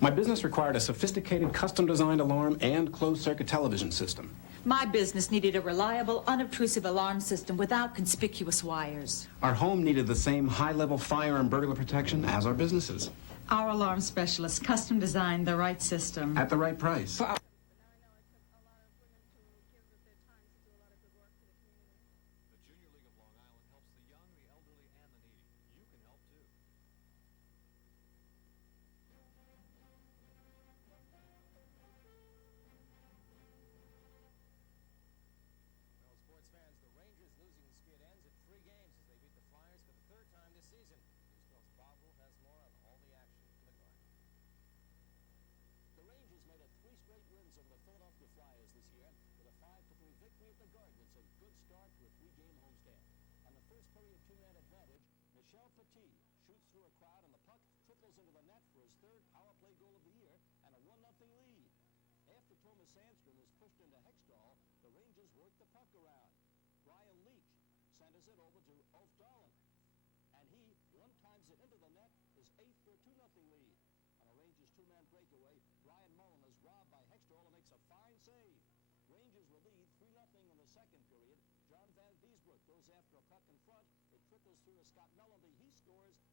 My business required a sophisticated custom-designed alarm and closed-circuit television system. My business needed a reliable, unobtrusive alarm system without conspicuous wires. Our home needed the same high-level fire and burglar protection as our businesses. Our alarm specialist custom designed the right system. At the right price. Goes after a puck in front. It trickles through to Scott Mellenby. He scores.